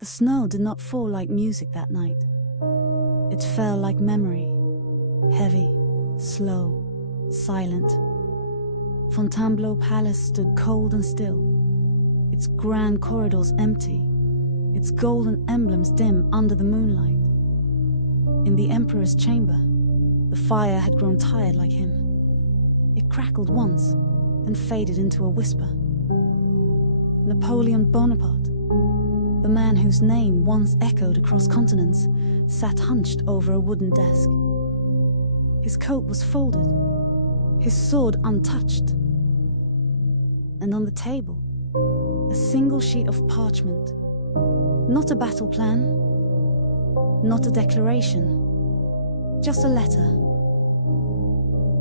The snow did not fall like music that night. It fell like memory, heavy, slow, silent. Fontainebleau Palace stood cold and still, its grand corridors empty, its golden emblems dim under the moonlight. In the emperor's chamber, the fire had grown tired like him. It crackled once, then faded into a whisper. Napoleon Bonaparte, the man whose name once echoed across continents, sat hunched over a wooden desk. His coat was folded, his sword untouched. And on the table, a single sheet of parchment. Not a battle plan, not a declaration, just a letter.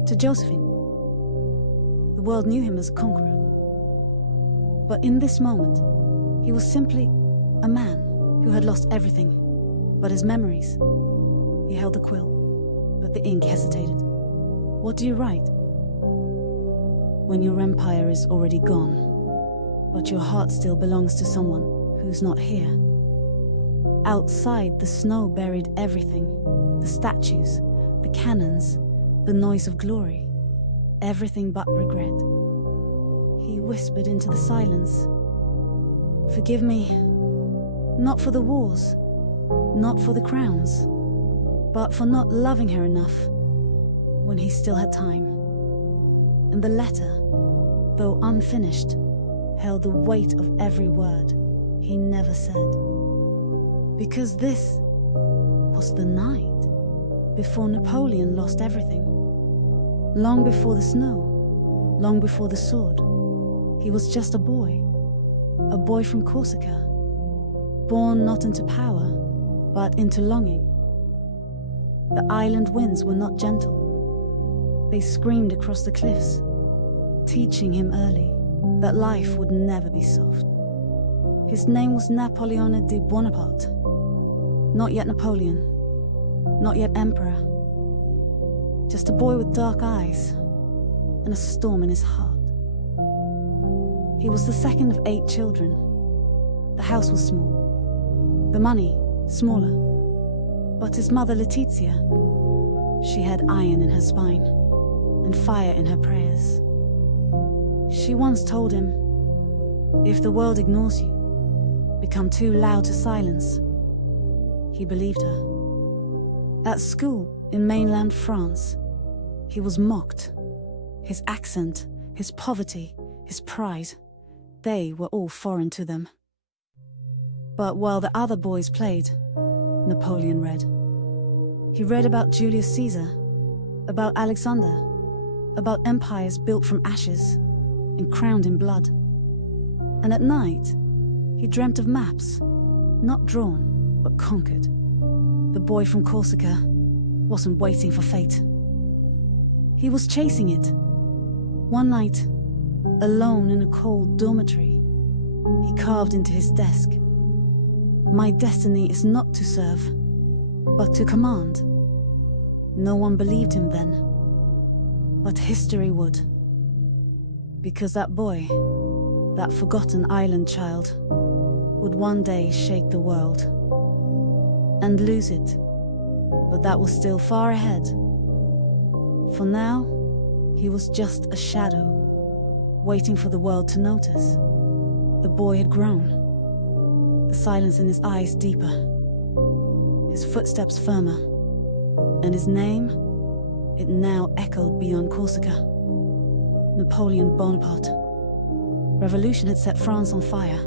To Josephine. The world knew him as a conqueror. But in this moment, he was simply a man who had lost everything but his memories. He held the quill, but the ink hesitated. What do you write? When your empire is already gone, but your heart still belongs to someone who's not here. Outside, the snow buried everything. The statues, the cannons, the noise of glory. Everything but regret. He whispered into the silence. Forgive me, not for the wars, not for the crowns, but for not loving her enough when he still had time. And the letter, though unfinished, held the weight of every word he never said. Because this was the night before Napoleon lost everything. Long before the snow, long before the sword, he was just a boy from Corsica, born not into power, but into longing. The island winds were not gentle. They screamed across the cliffs, teaching him early that life would never be soft. His name was Napoleon Bonaparte. Not yet Napoleon, not yet emperor. Just a boy with dark eyes and a storm in his heart. He was the second of 8 children. The house was small, the money smaller. But his mother Letizia, she had iron in her spine and fire in her prayers. She once told him, if the world ignores you, become too loud to silence. He believed her. At school in mainland France, he was mocked. His accent, his poverty, his pride, they were all foreign to them. But while the other boys played, Napoleon read. He read about Julius Caesar, about Alexander, about empires built from ashes and crowned in blood. And at night, he dreamt of maps, not drawn, but conquered. The boy from Corsica wasn't waiting for fate. He was chasing it. One night, alone in a cold dormitory, he carved into his desk, my destiny is not to serve, but to command. No one believed him then, but history would. Because that boy, that forgotten island child, would one day shake the world and lose it, but that was still far ahead. For now, he was just a shadow, waiting for the world to notice. The boy had grown, the silence in his eyes deeper, his footsteps firmer, and his name, it now echoed beyond Corsica. Napoleon Bonaparte. Revolution had set France on fire.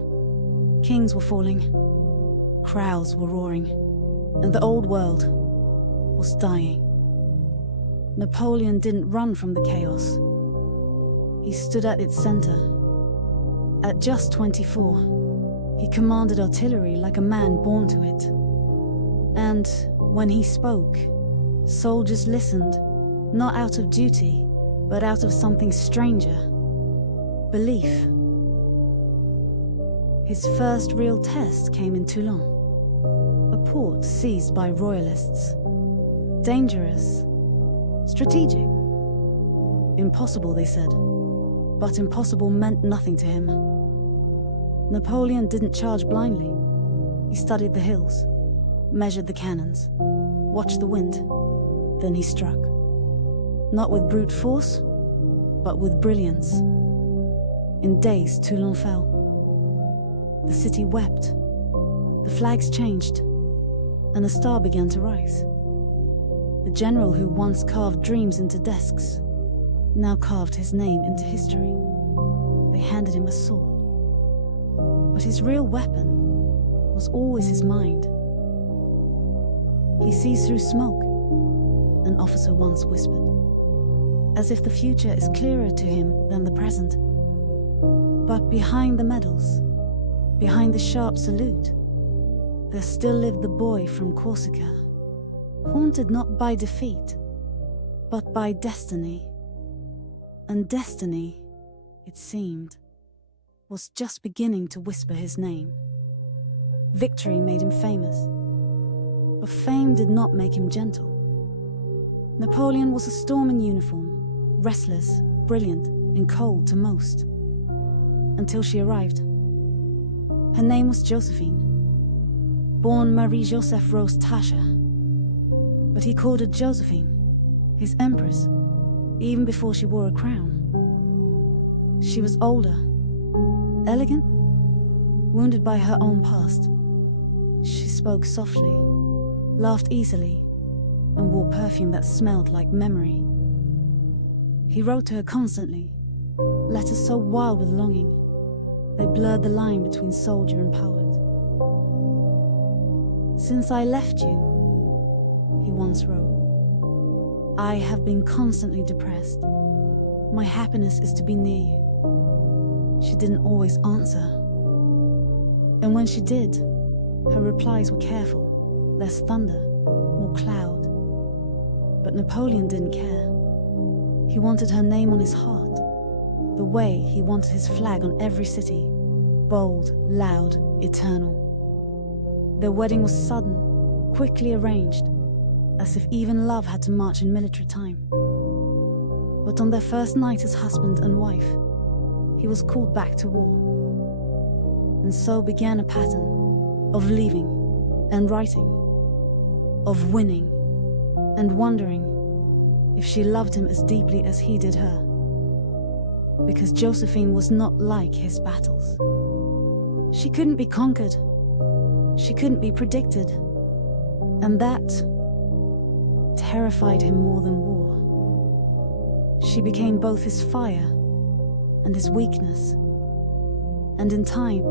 Kings were falling, crowds were roaring, and the old world was dying. Napoleon didn't run from the chaos. He stood at its center. At just 24, he commanded artillery like a man born to it. And when he spoke, soldiers listened, not out of duty, but out of something stranger. Belief. His first real test came in Toulon, a port seized by royalists. Dangerous, strategic. Impossible, they said, but impossible meant nothing to him. Napoleon didn't charge blindly. He studied the hills, measured the cannons, watched the wind. Then he struck. Not with brute force, but with brilliance. In days, Toulon fell. The city wept. The flags changed, and a star began to rise. The general who once carved dreams into desks now carved his name into history. They handed him a sword. But his real weapon was always his mind. He sees through smoke, an officer once whispered, as if the future is clearer to him than the present. But behind the medals, behind the sharp salute, there still lived the boy from Corsica, haunted not by defeat, but by destiny. And destiny, it seemed, was just beginning to whisper his name. Victory made him famous, but fame did not make him gentle. Napoleon was a storm in uniform, restless, brilliant, and cold to most. Until she arrived. Her name was Josephine, born Marie-Joseph Rose Tasha. But he called her Josephine, his empress, even before she wore a crown. She was older, elegant, wounded by her own past. She spoke softly, laughed easily, and wore perfume that smelled like memory. He wrote to her constantly, letters so wild with longing, they blurred the line between soldier and poet. "Since I left you," he once wrote, "I have been constantly depressed. My happiness is to be near you." She didn't always answer. And when she did, her replies were careful, less thunder, more cloud. But Napoleon didn't care. He wanted her name on his heart, the way he wanted his flag on every city, bold, loud, eternal. Their wedding was sudden, quickly arranged, as if even love had to march in military time. But on their first night as husband and wife, he was called back to war. And so began a pattern of leaving and writing, of winning and wondering if she loved him as deeply as he did her. Because Josephine was not like his battles. She couldn't be conquered. She couldn't be predicted. And that terrified him more than war. She became both his fire and his weakness. And in time,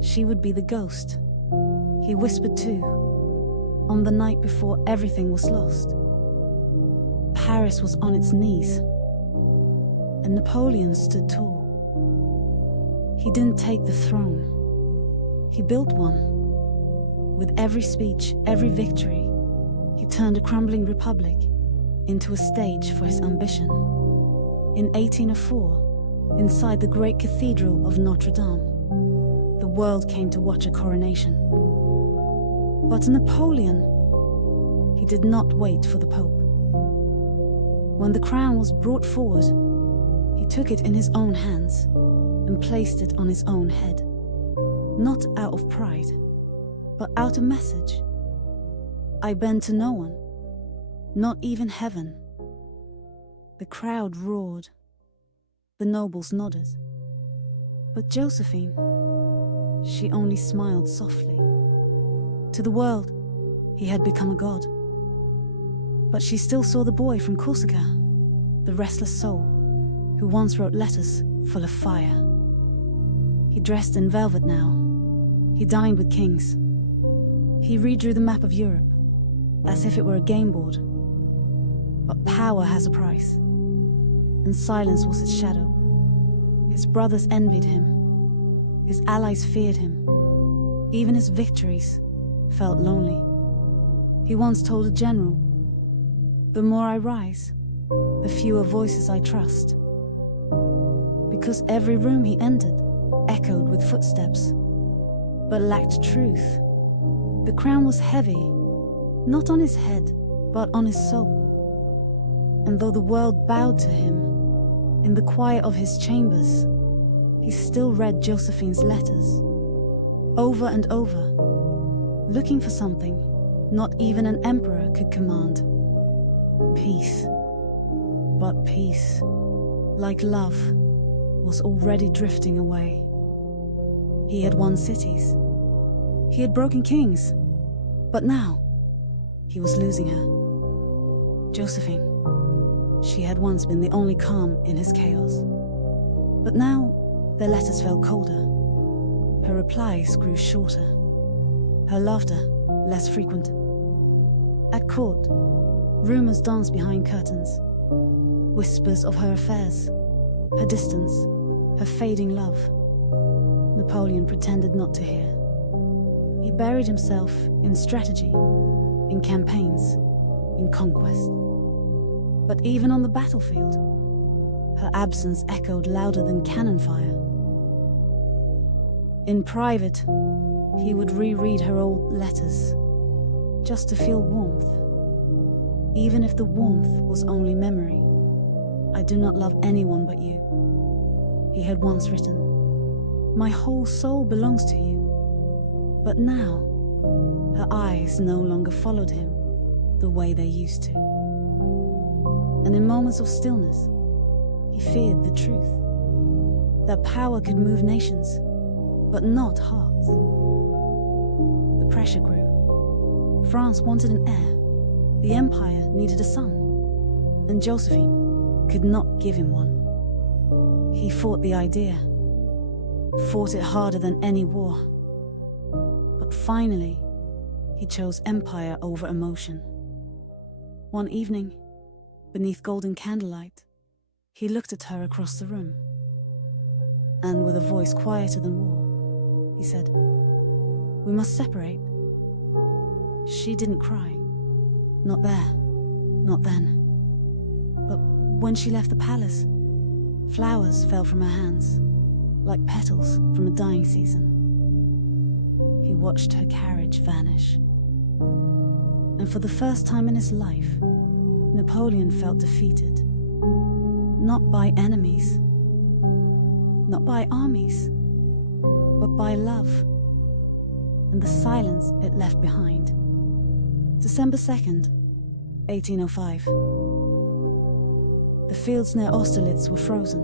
she would be the ghost he whispered to on the night before everything was lost. Paris was on its knees, and Napoleon stood tall. He didn't take the throne. He built one. With every speech, every victory, he turned a crumbling republic into a stage for his ambition. In 1804, inside the great cathedral of Notre Dame, the world came to watch a coronation. But Napoleon, he did not wait for the Pope. When the crown was brought forward, he took it in his own hands and placed it on his own head. Not out of pride, but out of message. I bend to no one, not even heaven. The crowd roared. The nobles nodded. But Josephine, she only smiled softly. To the world, he had become a god. But she still saw the boy from Corsica, the restless soul, who once wrote letters full of fire. He dressed in velvet now. He dined with kings. He redrew the map of Europe, as if it were a game board. But power has a price, and silence was its shadow. His brothers envied him. His allies feared him. Even his victories felt lonely. He once told a general, "The more I rise, the fewer voices I trust." Because every room he entered echoed with footsteps, but lacked truth. The crown was heavy, not on his head, but on his soul. And though the world bowed to him, in the quiet of his chambers, he still read Josephine's letters. over and over, looking for something not even an emperor could command. Peace. But peace, like love, was already drifting away. He had won cities. He had broken kings. But now, he was losing her. Josephine. She had once been the only calm in his chaos. But now, their letters fell colder. Her replies grew shorter. Her laughter less frequent. At court, rumors danced behind curtains. Whispers of her affairs, her distance, her fading love. Napoleon pretended not to hear. He buried himself in strategy, in campaigns, in conquest. But even on the battlefield, her absence echoed louder than cannon fire. In private, he would reread her old letters, just to feel warmth. Even if the warmth was only memory. I do not love anyone but you, he had once written. My whole soul belongs to you. But now, her eyes no longer followed him the way they used to. And in moments of stillness, he feared the truth. That power could move nations, but not hearts. The pressure grew. France wanted an heir. The empire needed a son. And Josephine could not give him one. He fought the idea. Fought it harder than any war. But finally, he chose empire over emotion. One evening, beneath golden candlelight, he looked at her across the room. And with a voice quieter than war, he said, "We must separate." She didn't cry. Not there, not then. But when she left the palace, flowers fell from her hands, like petals from a dying season. He watched her carriage vanish. And for the first time in his life, Napoleon felt defeated. Not by enemies, not by armies, but by love, and the silence it left behind. December 2nd, 1805. The fields near Austerlitz were frozen.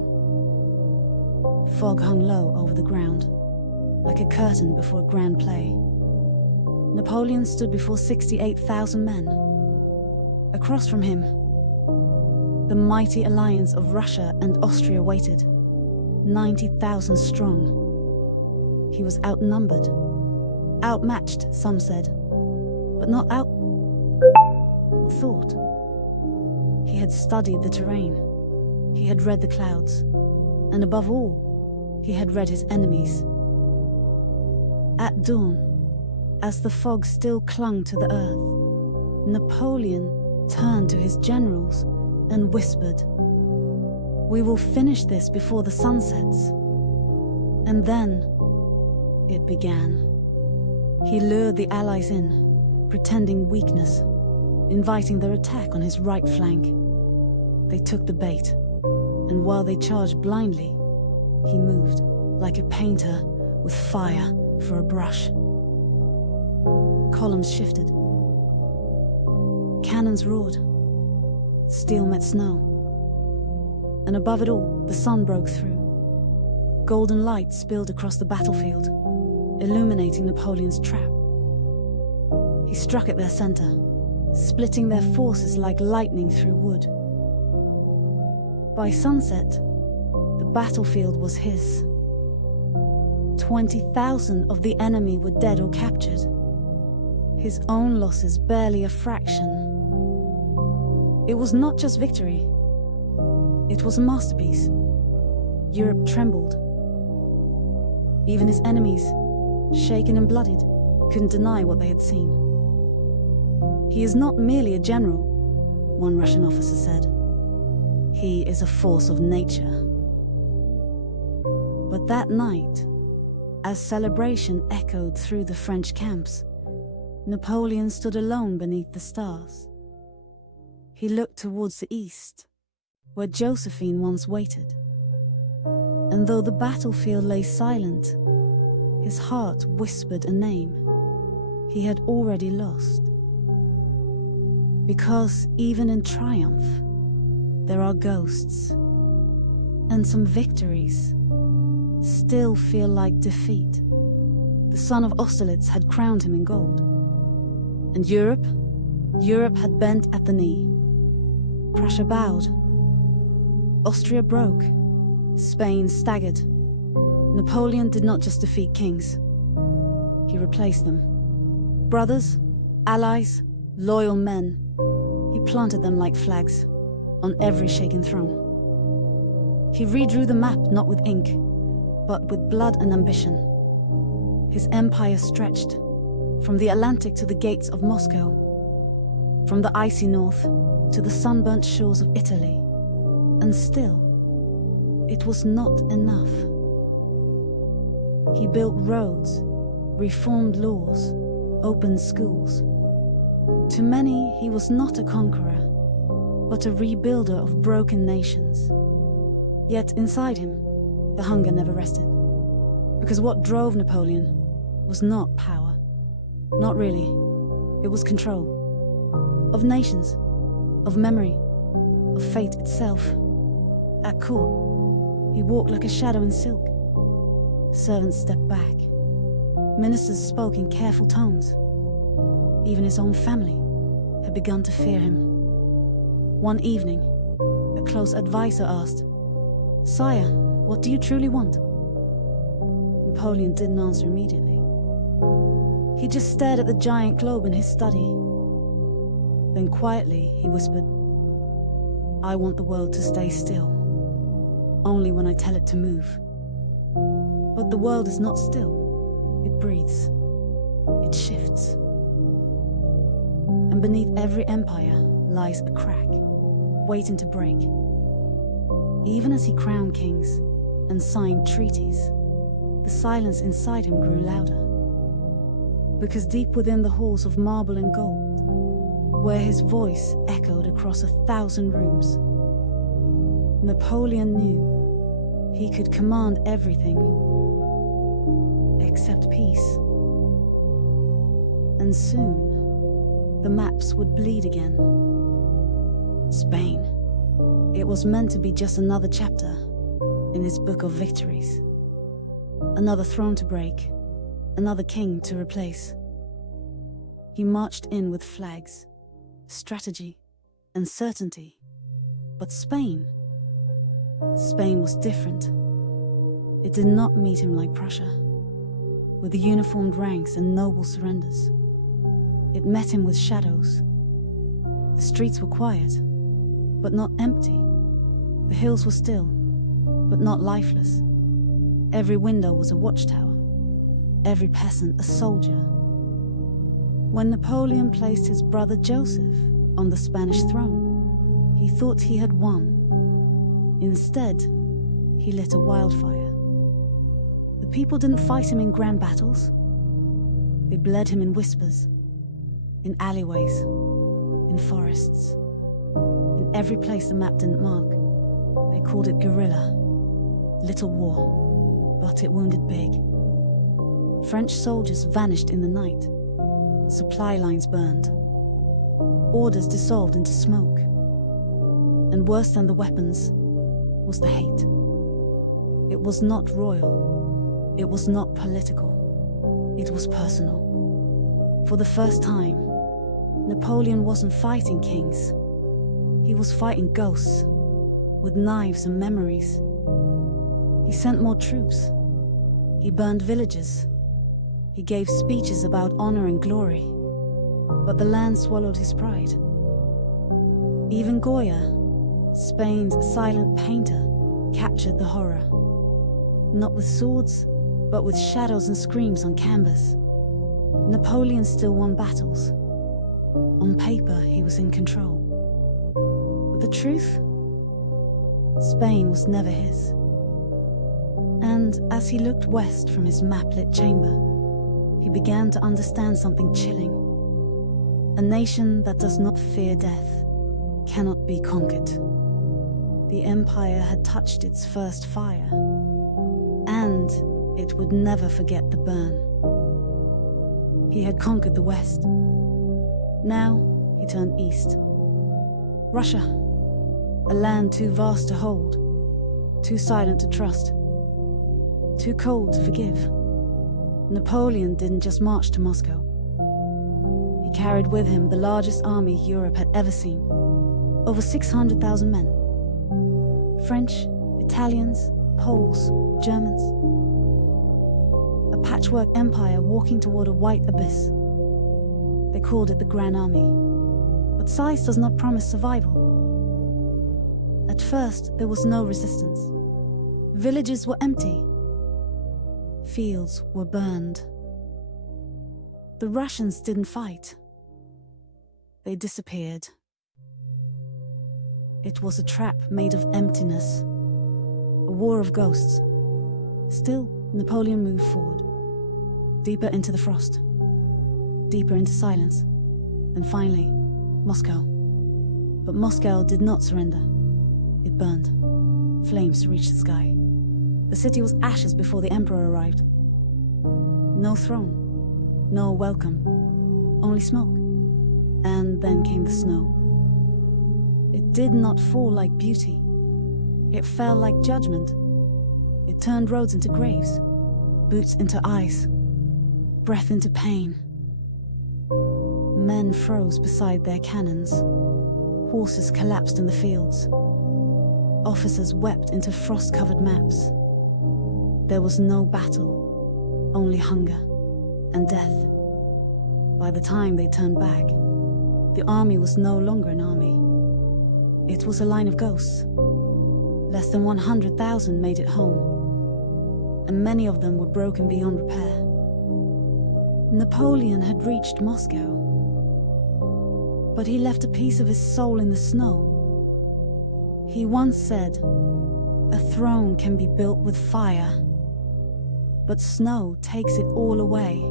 Fog hung low over the ground, like a curtain before a grand play. Napoleon stood before 68,000 men. Across from him, the mighty alliance of Russia and Austria waited, 90,000 strong. He was outnumbered, outmatched, some said, but not outthought. He had studied the terrain, he had read the clouds, and above all, he had read his enemies. At dawn, as the fog still clung to the earth, Napoleon turned to his generals and whispered, "We will finish this before the sun sets." And then it began. He lured the Allies in, pretending weakness, inviting their attack on his right flank. They took the bait, and while they charged blindly, he moved like a painter with fire for a brush. Columns shifted. Cannons roared. Steel met snow. And above it all, the sun broke through. Golden light spilled across the battlefield, illuminating Napoleon's trap. He struck at their center, splitting their forces like lightning through wood. By sunset, the battlefield was his. 20,000 of the enemy were dead or captured. His own losses barely a fraction. It was not just victory. It was a masterpiece. Europe trembled. Even his enemies, shaken and bloodied, couldn't deny what they had seen. He is not merely a general, one Russian officer said. He is a force of nature. But that night, as celebration echoed through the French camps, Napoleon stood alone beneath the stars. He looked towards the east, where Josephine once waited. And though the battlefield lay silent, His heart whispered a name he had already lost. Because even in triumph, there are ghosts, and some victories still feel like defeat. The son of Austerlitz had crowned him in gold. And Europe had bent at the knee. Prussia bowed. Austria broke. Spain staggered. Napoleon did not just defeat kings. He replaced them. Brothers, allies, loyal men. He planted them like flags on every shaken throne. He redrew the map not with ink, but with blood and ambition. His empire stretched from the Atlantic to the gates of Moscow, from the icy north to the sunburnt shores of Italy. And still, it was not enough. He built roads, reformed laws, opened schools. To many, he was not a conqueror, but a rebuilder of broken nations. Yet inside him, the hunger never rested. Because what drove Napoleon was not power. Not really. It was control. Of nations, of memory, of fate itself. At court, he walked like a shadow in silk. Servants stepped back. Ministers spoke in careful tones. Even his own family had begun to fear him. One evening, a close advisor asked, "Sire, what do you truly want?" Napoleon didn't answer immediately. He just stared at the giant globe in his study. Then quietly, he whispered, "I want the world to stay still, only when I tell it to move." But the world is not still. It breathes. It shifts. And beneath every empire lies a crack, waiting to break. Even as he crowned kings and signed treaties, the silence inside him grew louder. Because deep within the halls of marble and gold, where his voice echoed across 1,000 rooms, Napoleon knew he could command everything except peace. And soon, the maps would bleed again. Spain. It was meant to be just another chapter in his book of victories. Another throne to break, another king to replace. He marched in with flags, strategy, and certainty. But Spain was different. It did not meet him like Prussia, with the uniformed ranks and noble surrenders. It met him with shadows. The streets were quiet, but not empty. The hills were still, but not lifeless. Every window was a watchtower, every peasant a soldier. When Napoleon placed his brother Joseph on the Spanish throne, he thought he had won. Instead, he lit a wildfire. The people didn't fight him in grand battles. They bled him in whispers, in alleyways, in forests, in every place the map didn't mark. They called it guerrilla, little war, but it wounded big. French soldiers vanished in the night. Supply lines burned. Orders dissolved into smoke. And worse than the weapons was the hate. It was not royal. It was not political. It was personal. For the first time, Napoleon wasn't fighting kings. He was fighting ghosts, with knives and memories. He sent more troops. He burned villages. He gave speeches about honor and glory. But the land swallowed his pride. Even Goya, Spain's silent painter, captured the horror. Not with swords, but with shadows and screams on canvas. Napoleon still won battles. On paper, he was in control. But the truth? Spain was never his. And as he looked west from his map-lit chamber, he began to understand something chilling. A nation that does not fear death cannot be conquered. The empire had touched its first fire, and it would never forget the burn. He had conquered the West. Now he turned east. Russia, a land too vast to hold, too silent to trust, too cold to forgive. Napoleon didn't just march to Moscow. He carried with him the largest army Europe had ever seen, over 600,000 men. French, Italians, Poles, Germans. A patchwork empire walking toward a white abyss. They called it the Grand Army. But size does not promise survival. At first, there was no resistance. Villages were empty. Fields were burned. The Russians didn't fight. They disappeared. It was a trap made of emptiness, a war of ghosts. Still, Napoleon moved forward, deeper into the frost, deeper into silence, and finally, Moscow. But Moscow did not surrender. It burned. Flames reached the sky. The city was ashes before the emperor arrived. No throne, no welcome, only smoke. And then came the snow. It did not fall like beauty. It fell like judgment. It turned roads into graves, boots into ice, breath into pain. Men froze beside their cannons. Horses collapsed in the fields. Officers wept into frost-covered maps. There was no battle, only hunger and death. By the time they turned back, the army was no longer an army. It was a line of ghosts. Less than 100,000 made it home, and many of them were broken beyond repair. Napoleon had reached Moscow, but he left a piece of his soul in the snow. He once said, "A throne can be built with fire, but snow takes it all away."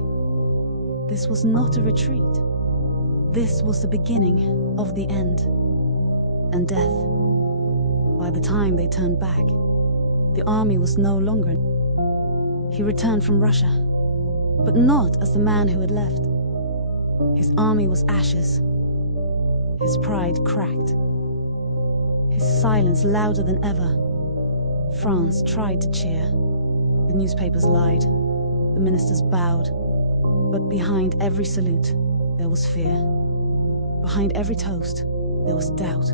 This was not a retreat. This was the beginning of the end and death. By the time they turned back, the army was no longer. He returned from Russia, but not as the man who had left. His army was ashes. His pride cracked. His silence louder than ever. France tried to cheer. The newspapers lied. The ministers bowed. But behind every salute, there was fear. Behind every toast, there was doubt.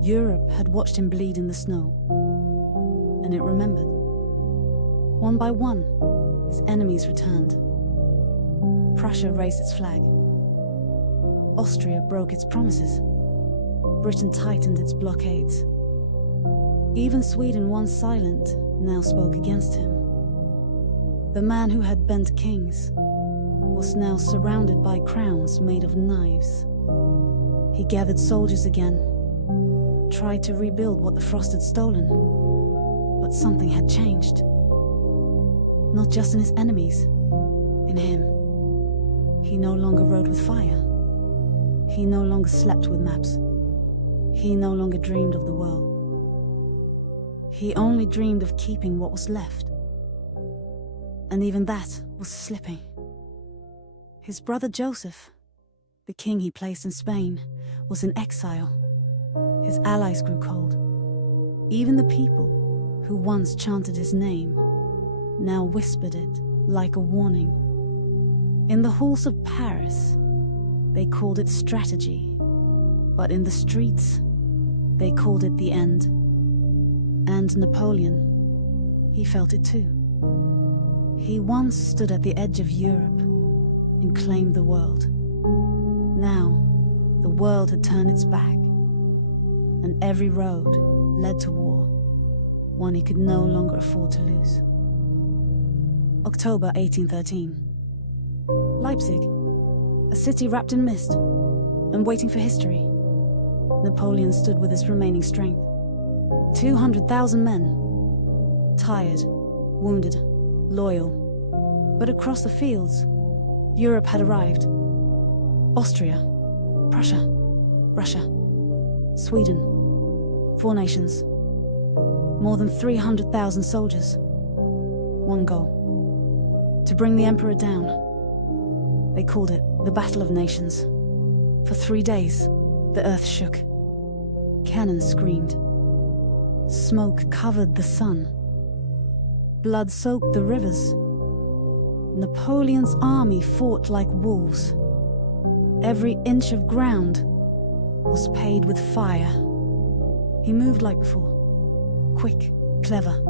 Europe had watched him bleed in the snow, and it remembered. One by one, his enemies returned. Prussia raised its flag. Austria broke its promises. Britain tightened its blockades. Even Sweden, once silent, now spoke against him. The man who had bent kings was now surrounded by crowns made of knives. He gathered soldiers again, tried to rebuild what the frost had stolen. But something had changed. Not just in his enemies, in him. He no longer rode with fire. He no longer slept with maps. He no longer dreamed of the world. He only dreamed of keeping what was left. And even that was slipping. His brother Joseph, the king he placed in Spain, was in exile. His allies grew cold. Even the people who once chanted his name now whispered it like a warning. In the halls of Paris, they called it strategy, but in the streets, they called it the end. And Napoleon, he felt it too. He once stood at the edge of Europe and claimed the world. Now, the world had turned its back, and every road led to war, one he could no longer afford to lose. October 1813. Leipzig, a city wrapped in mist and waiting for history. Napoleon stood with his remaining strength. 200,000 men, tired, wounded, loyal. But across the fields, Europe had arrived. Austria, Prussia, Russia, Sweden, 4 nations, more than 300,000 soldiers. one goal: to bring the emperor down. They called it the Battle of Nations. For 3 days, the earth shook. Cannon screamed. Smoke covered the sun. Blood soaked the rivers. Napoleon's army fought like wolves. Every inch of ground was paved with fire. He moved like before, quick, clever,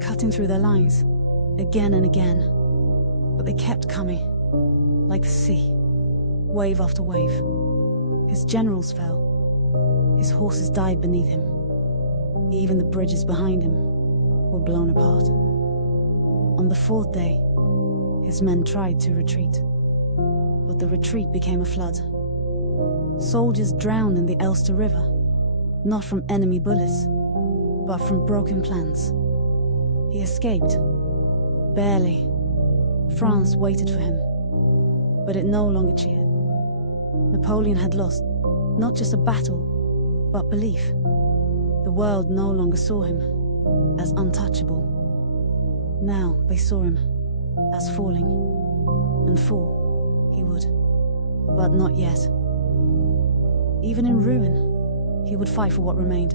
cutting through their lines, again and again. But they kept coming, like the sea, wave after wave. His generals fell. His horses died beneath him. Even the bridges behind him were blown apart. On the 4th day, his men tried to retreat, but the retreat became a flood. Soldiers drowned in the Elster River, not from enemy bullets, but from broken plans. He escaped, barely. France waited for him, but it no longer cheered. Napoleon had lost not just a battle, but belief. The world no longer saw him as untouchable. Now they saw him as falling, and fall he would, but not yet. Even in ruin, he would fight for what remained.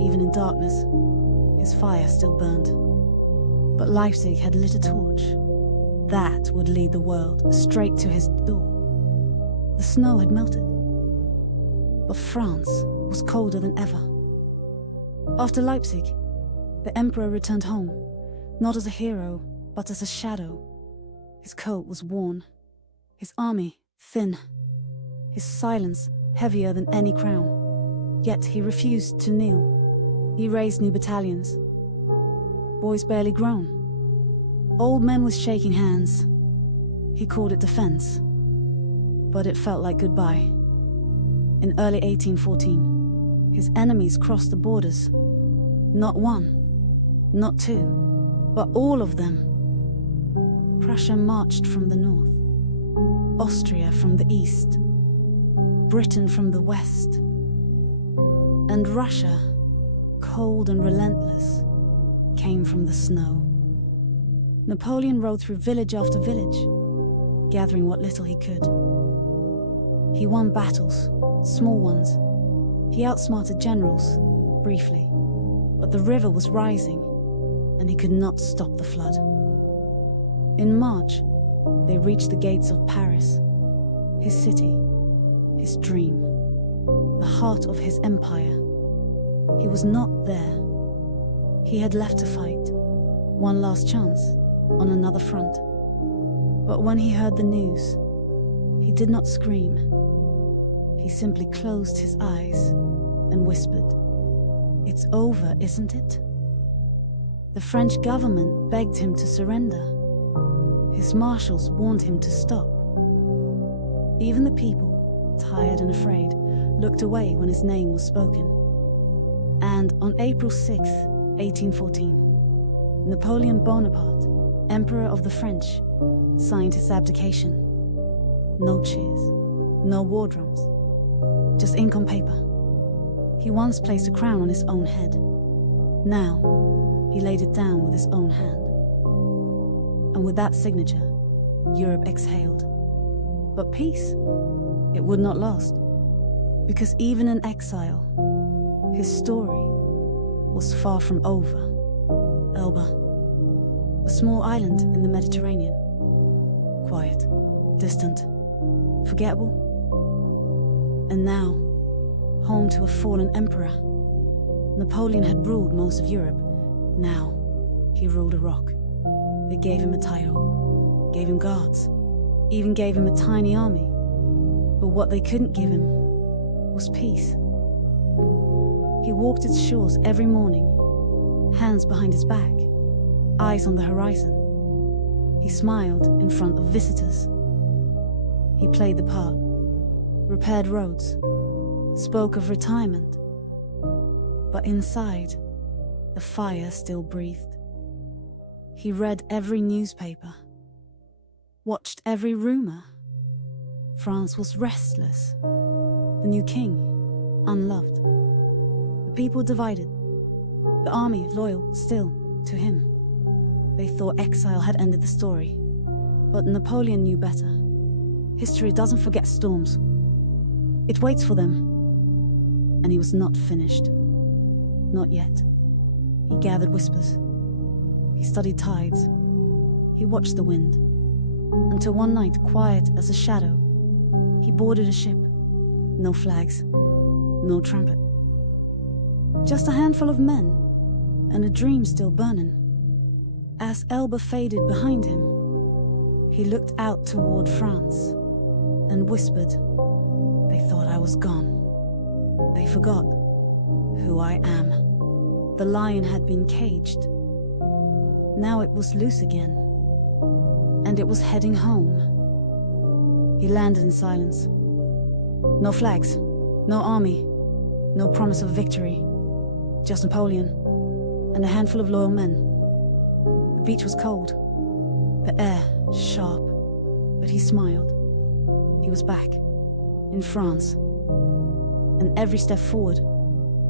Even in darkness, his fire still burned. But Leipzig had lit a torch. That would lead the world straight to his door. The snow had melted, but France was colder than ever. After Leipzig, the emperor returned home, not as a hero, but as a shadow. His coat was worn, his army thin, his silence heavier than any crown. Yet he refused to kneel. He raised new battalions. Boys barely grown. Old men with shaking hands. He called it defense, but it felt like goodbye. In early 1814, his enemies crossed the borders. Not one, not two, but all of them. Prussia marched from the north, Austria from the east, Britain from the west, and Russia, cold and relentless, came from the snow. Napoleon rode through village after village, gathering what little he could. He won battles, small ones. He outsmarted generals, briefly, but the river was rising, and he could not stop the flood. In March, they reached the gates of Paris, his city, his dream, the heart of his empire. He was not there. He had left to fight, one last chance, on another front. But when he heard the news, he did not scream. He simply closed his eyes and whispered, "It's over, isn't it?" The French government begged him to surrender. His marshals warned him to stop. Even the people, tired and afraid, looked away when his name was spoken. And on April 6, 1814, Napoleon Bonaparte, Emperor of the French, signed his abdication. No cheers, no war drums, just ink on paper. He once placed a crown on his own head. Now, he laid it down with his own hand. And with that signature, Europe exhaled. But peace, it would not last. Because even in exile, his story was far from over. Elba, a small island in the Mediterranean. Quiet, distant, forgettable. And now, home to a fallen emperor. Napoleon had ruled most of Europe. Now, he ruled a rock. They gave him a title, gave him guards, even gave him a tiny army. But what they couldn't give him was peace. He walked its shores every morning, hands behind his back, eyes on the horizon. He smiled in front of visitors. He played the part, repaired roads, spoke of retirement. But inside, the fire still breathed. He read every newspaper, watched every rumor. France was restless. The new king, unloved. The people divided. The army loyal still to him. They thought exile had ended the story. But Napoleon knew better. History doesn't forget storms. It waits for them. And he was not finished. Not yet. He gathered whispers. He studied tides. He watched the wind. Until one night, quiet as a shadow, he boarded a ship. No flags. No trumpet. Just a handful of men, and a dream still burning. As Elba faded behind him, he looked out toward France and whispered, "They thought I was gone. They forgot who I am." The lion had been caged. Now it was loose again, and it was heading home. He landed in silence. No flags, no army, no promise of victory. Just Napoleon and a handful of loyal men. The beach was cold, the air sharp, but he smiled. He was back, in France, and every step forward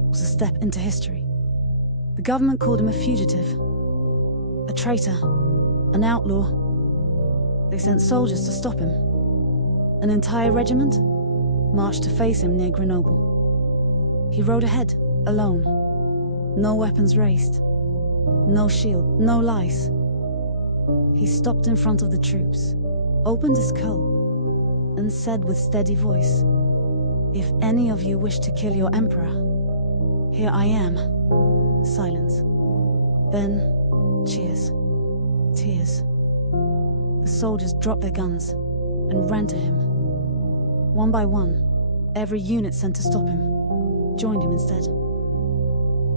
was a step into history. The government called him a fugitive, a traitor, an outlaw. They sent soldiers to stop him. An entire regiment marched to face him near Grenoble. He rode ahead, alone. No weapons raised. No shield, no lice. He stopped in front of the troops, opened his coat, and said with steady voice, "If any of you wish to kill your emperor, here I am." Silence. Then, cheers. Tears. The soldiers dropped their guns and ran to him. One by one, every unit sent to stop him joined him instead.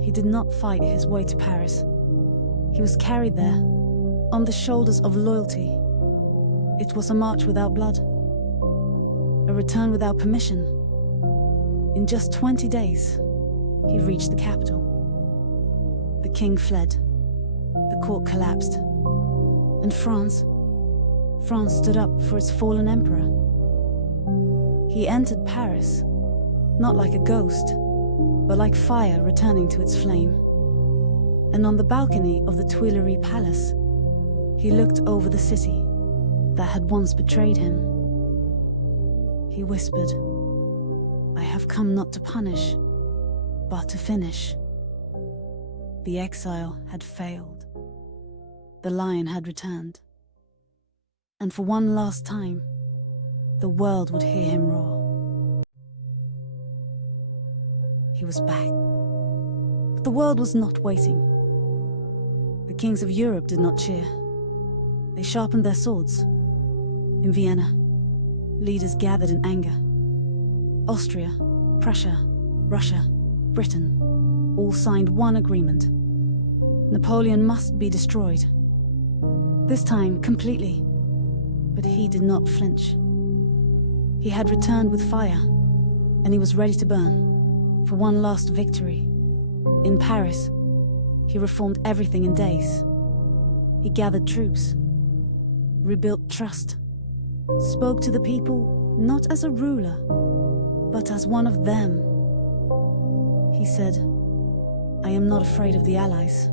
He did not fight his way to Paris. He was carried there, on the shoulders of loyalty. It was a march without blood, a return without permission. In just 20 days, he reached the capital. The king fled. The court collapsed. And France stood up for its fallen emperor. He entered Paris, not like a ghost, but like fire returning to its flame. And on the balcony of the Tuileries Palace, he looked over the city that had once betrayed him. He whispered, "I have come not to punish, but to finish." The exile had failed. The lion had returned. And for one last time, the world would hear him roar. He was back. But the world was not waiting. The kings of Europe did not cheer. They sharpened their swords. In Vienna, leaders gathered in anger. Austria, Prussia, Russia, Britain, all signed one agreement. Napoleon must be destroyed. This time, completely. But he did not flinch. He had returned with fire, and he was ready to burn for one last victory. In Paris, he reformed everything in days. He gathered troops, rebuilt trust, spoke to the people not as a ruler, but as one of them. He said, "I am not afraid of the Allies.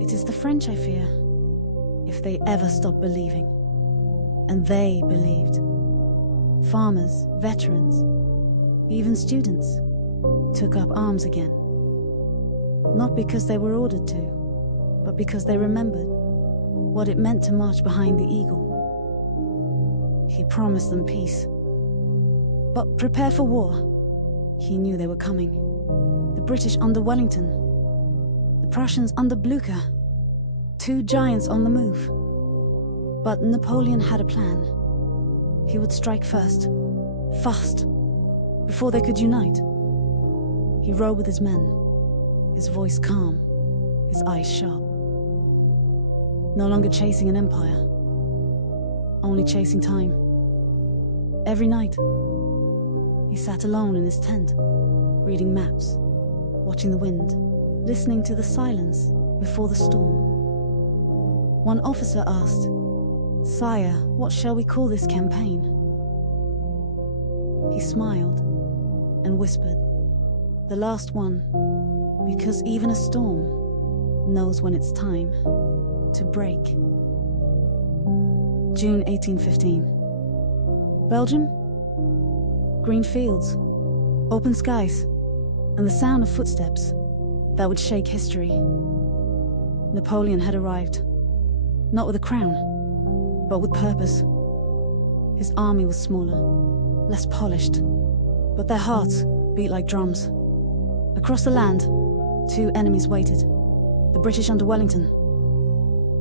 It is the French I fear, if they ever stop believing." And they believed. Farmers, veterans, even students took up arms again. Not because they were ordered to, but because they remembered what it meant to march behind the eagle. He promised them peace. But prepare for war. He knew they were coming. The British under Wellington, the Prussians under Blucher, two giants on the move. But Napoleon had a plan. He would strike first, fast, before they could unite. He rode with his men, his voice calm, his eyes sharp. No longer chasing an empire, only chasing time. Every night, he sat alone in his tent, reading maps, watching the wind, listening to the silence before the storm. One officer asked, "Sire, what shall we call this campaign?" He smiled and whispered, "The last one, because even a storm knows when it's time." to break. June 1815. Belgium? Green fields, open skies, and the sound of footsteps that would shake history. Napoleon had arrived, not with a crown, but with purpose. His army was smaller, less polished, but their hearts beat like drums. Across the land, two enemies waited. The British under Wellington,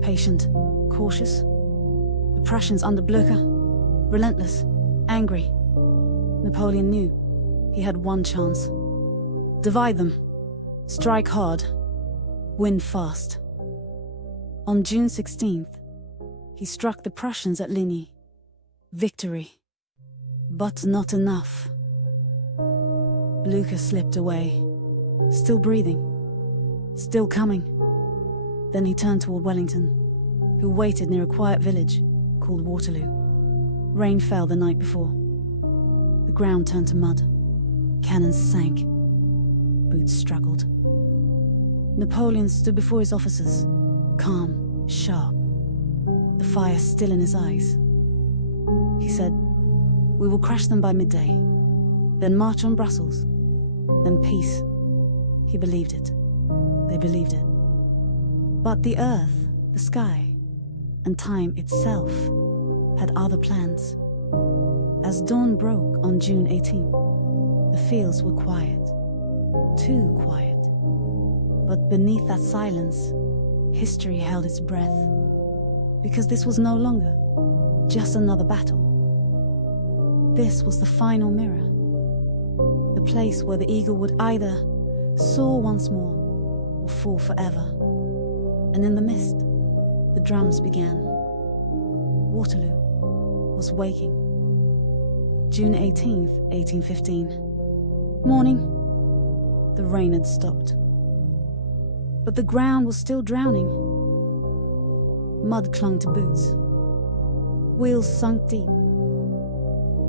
patient, cautious. The Prussians under Blücher, relentless, angry. Napoleon knew he had one chance. Divide them, strike hard, win fast. On June 16th, he struck the Prussians at Ligny. Victory. But not enough. Blücher slipped away, still breathing, still coming. Then he turned toward Wellington, who waited near a quiet village called Waterloo. Rain fell the night before. The ground turned to mud. Cannons sank. Boots struggled. Napoleon stood before his officers, calm, sharp, the fire still in his eyes. He said, "We will crush them by midday, then march on Brussels, then peace." He believed it. They believed it. But the earth, the sky, and time itself had other plans. As dawn broke on June 18, the fields were quiet, too quiet. But beneath that silence, history held its breath, because this was no longer just another battle. This was the final mirror, the place where the eagle would either soar once more or fall forever. And in the mist, the drums began. Waterloo was waking. June 18th, 1815. Morning. The rain had stopped. But the ground was still drowning. Mud clung to boots. Wheels sunk deep.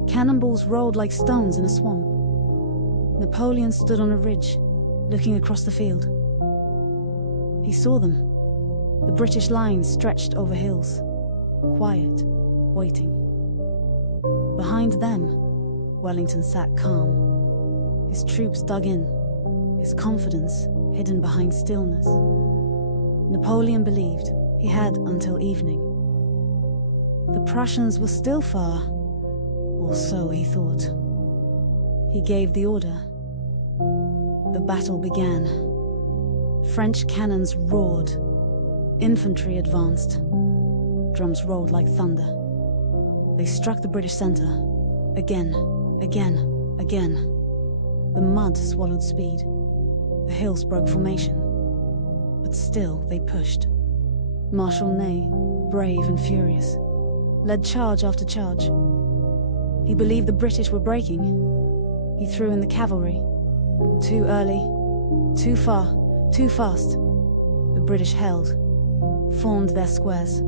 Cannonballs rolled like stones in a swamp. Napoleon stood on a ridge, looking across the field. He saw them, the British lines stretched over hills, quiet, waiting. Behind them, Wellington sat calm, his troops dug in, his confidence hidden behind stillness. Napoleon believed he had until evening. The Prussians were still far, or so he thought. He gave the order. The battle began. French cannons roared. Infantry advanced. Drums rolled like thunder. They struck the British center. Again, again, again. The mud swallowed speed. The hills broke formation. But still they pushed. Marshal Ney, brave and furious, led charge after charge. He believed the British were breaking. He threw in the cavalry. Too early, too far, too fast. The British held, formed their squares,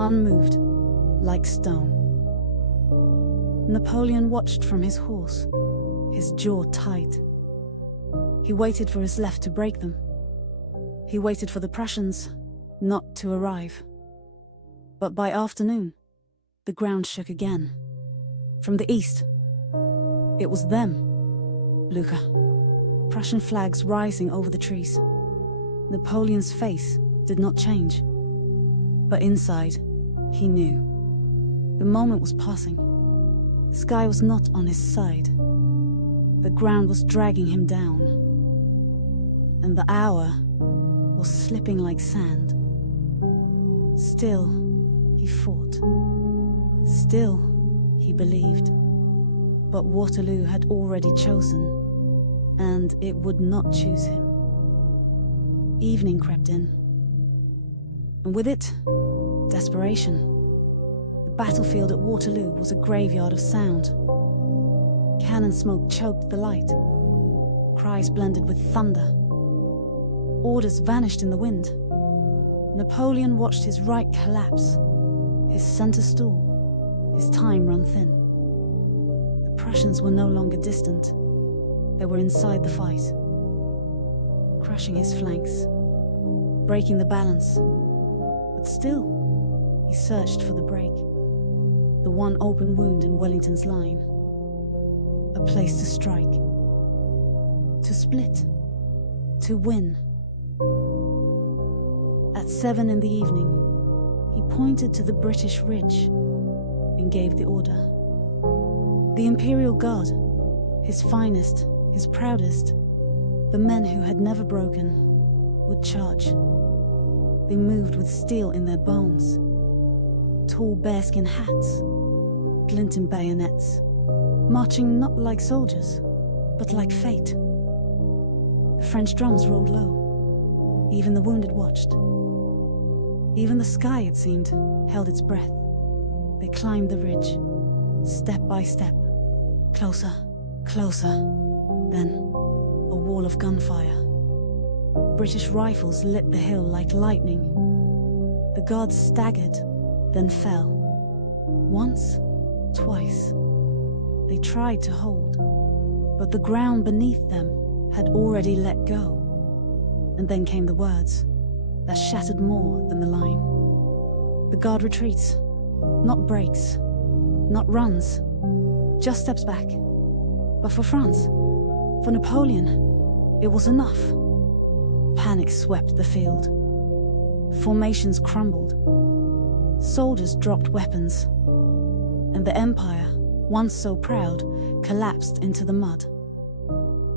unmoved, like stone. Napoleon watched from his horse, his jaw tight. He waited for his left to break them. He waited for the Prussians not to arrive. But by afternoon, the ground shook again. From the east, it was them, Blücher. Prussian flags rising over the trees. Napoleon's face did not change. But inside, he knew. The moment was passing. The sky was not on his side. The ground was dragging him down. And the hour was slipping like sand. Still, he fought. Still, he believed. But Waterloo had already chosen, and it would not choose him. Evening crept in, and with it, desperation. The battlefield at Waterloo was a graveyard of sound. Cannon smoke choked the light. Cries blended with thunder. Orders vanished in the wind. Napoleon watched his right collapse, his center stall, his time run thin. The Prussians were no longer distant. They were inside the fight, crushing his flanks, breaking the balance. But still, he searched for the break. The one open wound in Wellington's line. A place to strike. To split. To win. At 7 in the evening, he pointed to the British ridge and gave the order. The Imperial Guard, his finest, his proudest, the men who had never broken, would charge. They moved with steel in their bones. Tall bearskin hats, glinting bayonets, marching not like soldiers, but like fate. The French drums rolled low. Even the wounded watched. Even the sky, it seemed, held its breath. They climbed the ridge, step by step, closer, closer. Then, a wall of gunfire. British rifles lit the hill like lightning. The guards staggered, then fell. Once, twice. They tried to hold, but the ground beneath them had already let go. And then came the words that shattered more than the line. The guard retreats, not breaks, not runs, just steps back. But for France, for Napoleon, it was enough. Panic swept the field. Formations crumbled. Soldiers dropped weapons. And the empire, once so proud, collapsed into the mud.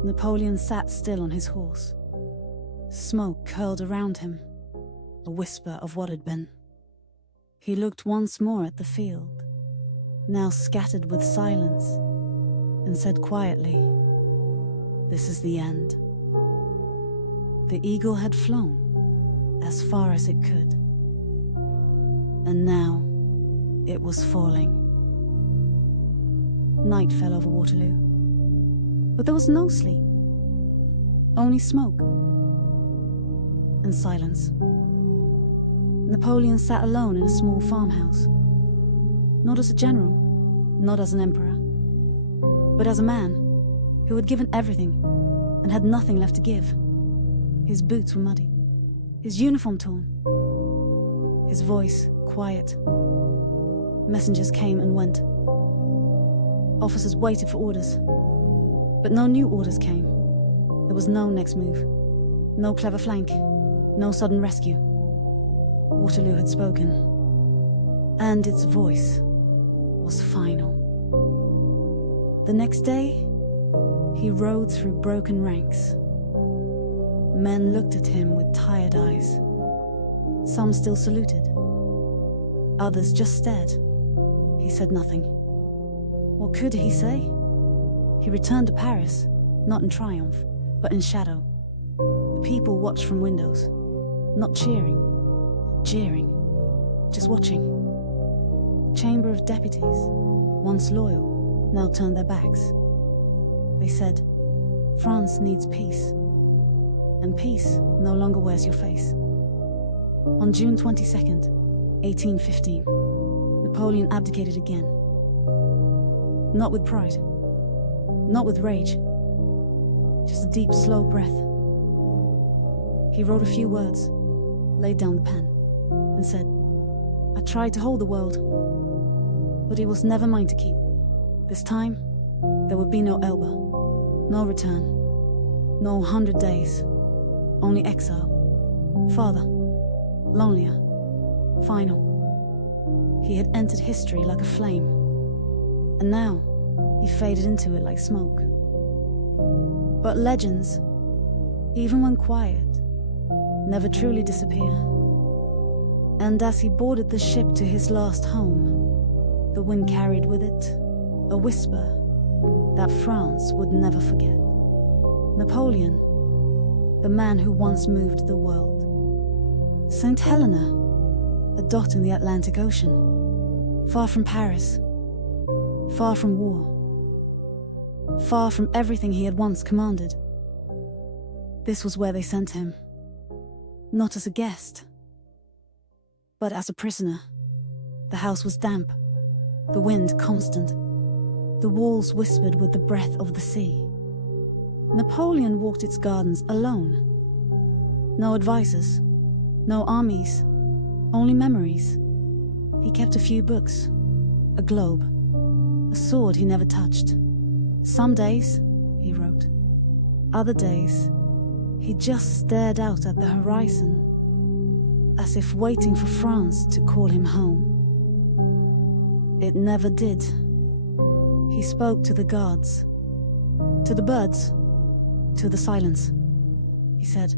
Napoleon sat still on his horse. Smoke curled around him, a whisper of what had been. He looked once more at the field, now scattered with silence, and said quietly, "This is the end." The eagle had flown as far as it could, and now it was falling. Night fell over Waterloo, but there was no sleep, only smoke and silence. Napoleon sat alone in a small farmhouse, not as a general, not as an emperor, but as a man who had given everything and had nothing left to give. His boots were muddy, his uniform torn, his voice quiet. Messengers came and went. Officers waited for orders, but no new orders came. There was no next move, no clever flank, no sudden rescue. Waterloo had spoken, and its voice was final. The next day, he rode through broken ranks. Men looked at him with tired eyes. Some still saluted. Others just stared. He said nothing. What could he say? He returned to Paris, not in triumph, but in shadow. The people watched from windows, not cheering, jeering, just watching. The Chamber of Deputies, once loyal, now turned their backs. They said, France needs peace, and peace no longer wears your face. On June 22nd, 1815, Napoleon abdicated again. Not with pride, not with rage, just a deep, slow breath. He wrote a few words, laid down the pen, and said, "I tried to hold the world, but it was never mine to keep. This time, there would be no Elba, no return, no 100 days, only exile, farther, lonelier, final." He had entered history like a flame, and now he faded into it like smoke. But legends, even when quiet, never truly disappear. And as he boarded the ship to his last home, the wind carried with it a whisper that France would never forget. Napoleon, the man who once moved the world. St. Helena, a dot in the Atlantic Ocean, far from Paris, far from war, far from everything he had once commanded. This was where they sent him, not as a guest, but as a prisoner. The house was damp, the wind constant, the walls whispered with the breath of the sea. Napoleon walked its gardens alone. No advisors, no armies, Only memories. He kept a few books, a globe, a sword he never touched. Some days, he wrote. Other days, he just stared out at the horizon, as if waiting for France to call him home. It never did. He spoke to the gods, to the birds, to the silence. He said,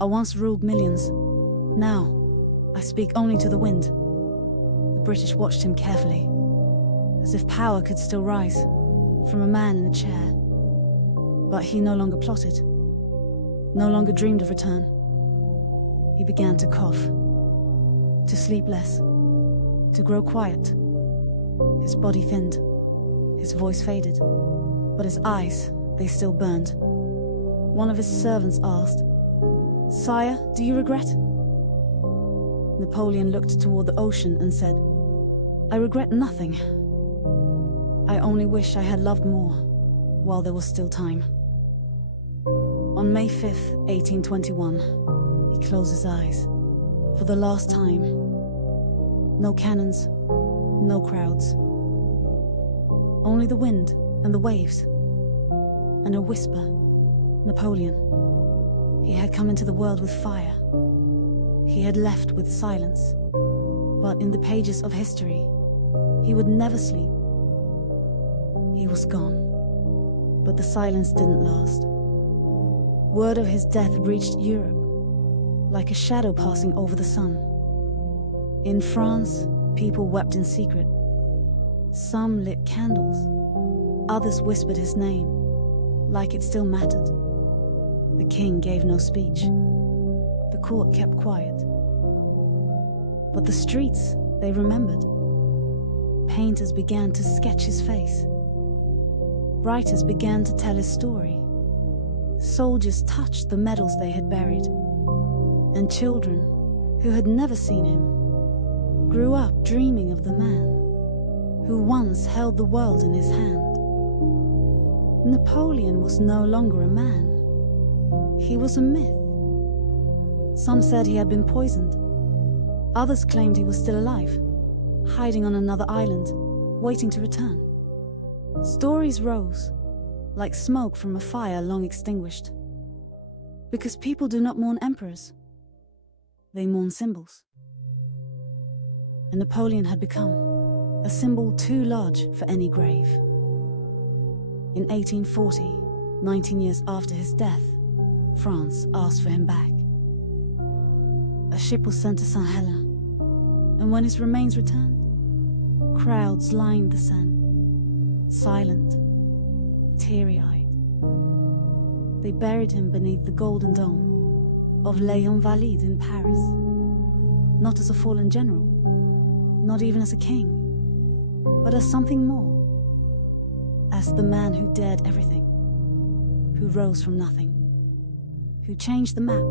I once ruled millions. Now, I speak only to the wind. The British watched him carefully, as if power could still rise from a man in a chair. But he no longer plotted, no longer dreamed of return. He began to cough, to sleep less, to grow quiet. His body thinned, his voice faded, but his eyes, they still burned. One of his servants asked, Sire, do you regret? Napoleon looked toward the ocean and said, I regret nothing. I only wish I had loved more while there was still time. On May 5th, 1821, he closed his eyes. For the last time. No cannons, no crowds. Only the wind and the waves. And a whisper. Napoleon. He had come into the world with fire. He had left with silence. But in the pages of history, he would never sleep. He was gone. But the silence didn't last. Word of his death reached Europe, like a shadow passing over the sun. In France, people wept in secret. Some lit candles. Others whispered his name, like it still mattered. The king gave no speech. The court kept quiet. But the streets, they remembered. Painters began to sketch his face. Writers began to tell his story. Soldiers touched the medals they had buried. And children, who had never seen him, grew up dreaming of the man who once held the world in his hand. Napoleon was no longer a man. He was a myth. Some said he had been poisoned. Others claimed he was still alive, hiding on another island, waiting to return. Stories rose, like smoke from a fire long extinguished. Because people do not mourn emperors. They mourn symbols. And Napoleon had become a symbol too large for any grave. In 1840, 19 years after his death, France asked for him back. A ship was sent to St. Helena, and when his remains returned, crowds lined the Seine, silent, teary-eyed. They buried him beneath the golden dome of Les Invalides in Paris, not as a fallen general, not even as a king, but as something more, as the man who dared everything, who rose from nothing, who changed the map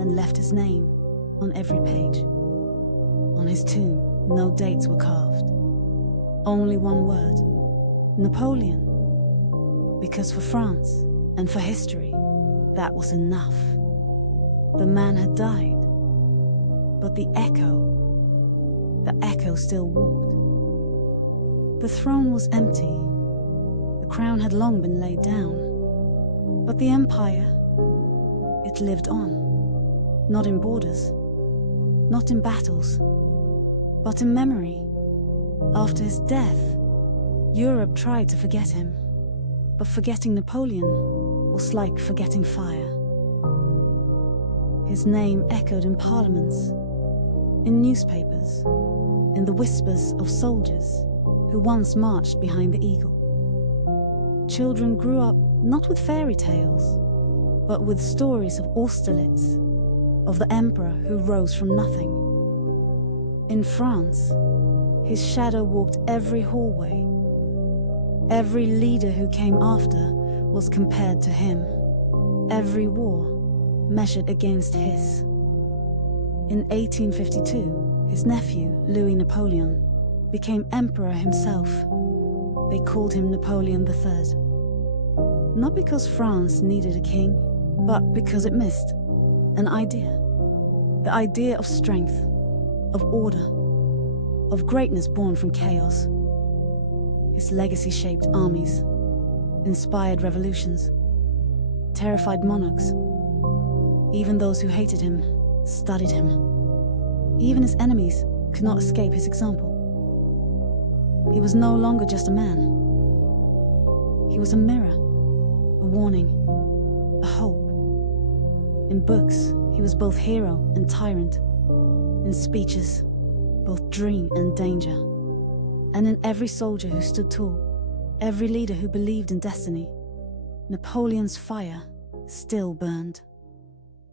and left his name on every page. On his tomb, no dates were carved, only one word, Napoleon, because for France and for history, that was enough. The man had died, but the echo still walked. The throne was empty. The crown had long been laid down. But the empire, it lived on. Not in borders, not in battles, but in memory. After his death, Europe tried to forget him. But forgetting Napoleon was like forgetting fire. His name echoed in parliaments, in newspapers, in the whispers of soldiers who once marched behind the eagle. Children grew up not with fairy tales, but with stories of Austerlitz, of the emperor who rose from nothing. In France, his shadow walked every hallway. Every leader who came after was compared to him. Every war measured against his. In 1852, his nephew, Louis Napoleon, became emperor himself. They called him Napoleon III. Not because France needed a king, but because it missed an idea. The idea of strength, of order, of greatness born from chaos. His legacy shaped armies, inspired revolutions, terrified monarchs. Even those who hated him studied him. Even his enemies could not escape his example. He was no longer just a man. He was a mirror, a warning, a hope. In books, he was both hero and tyrant. In speeches, both dream and danger. And in every soldier who stood tall, every leader who believed in destiny, Napoleon's fire still burned.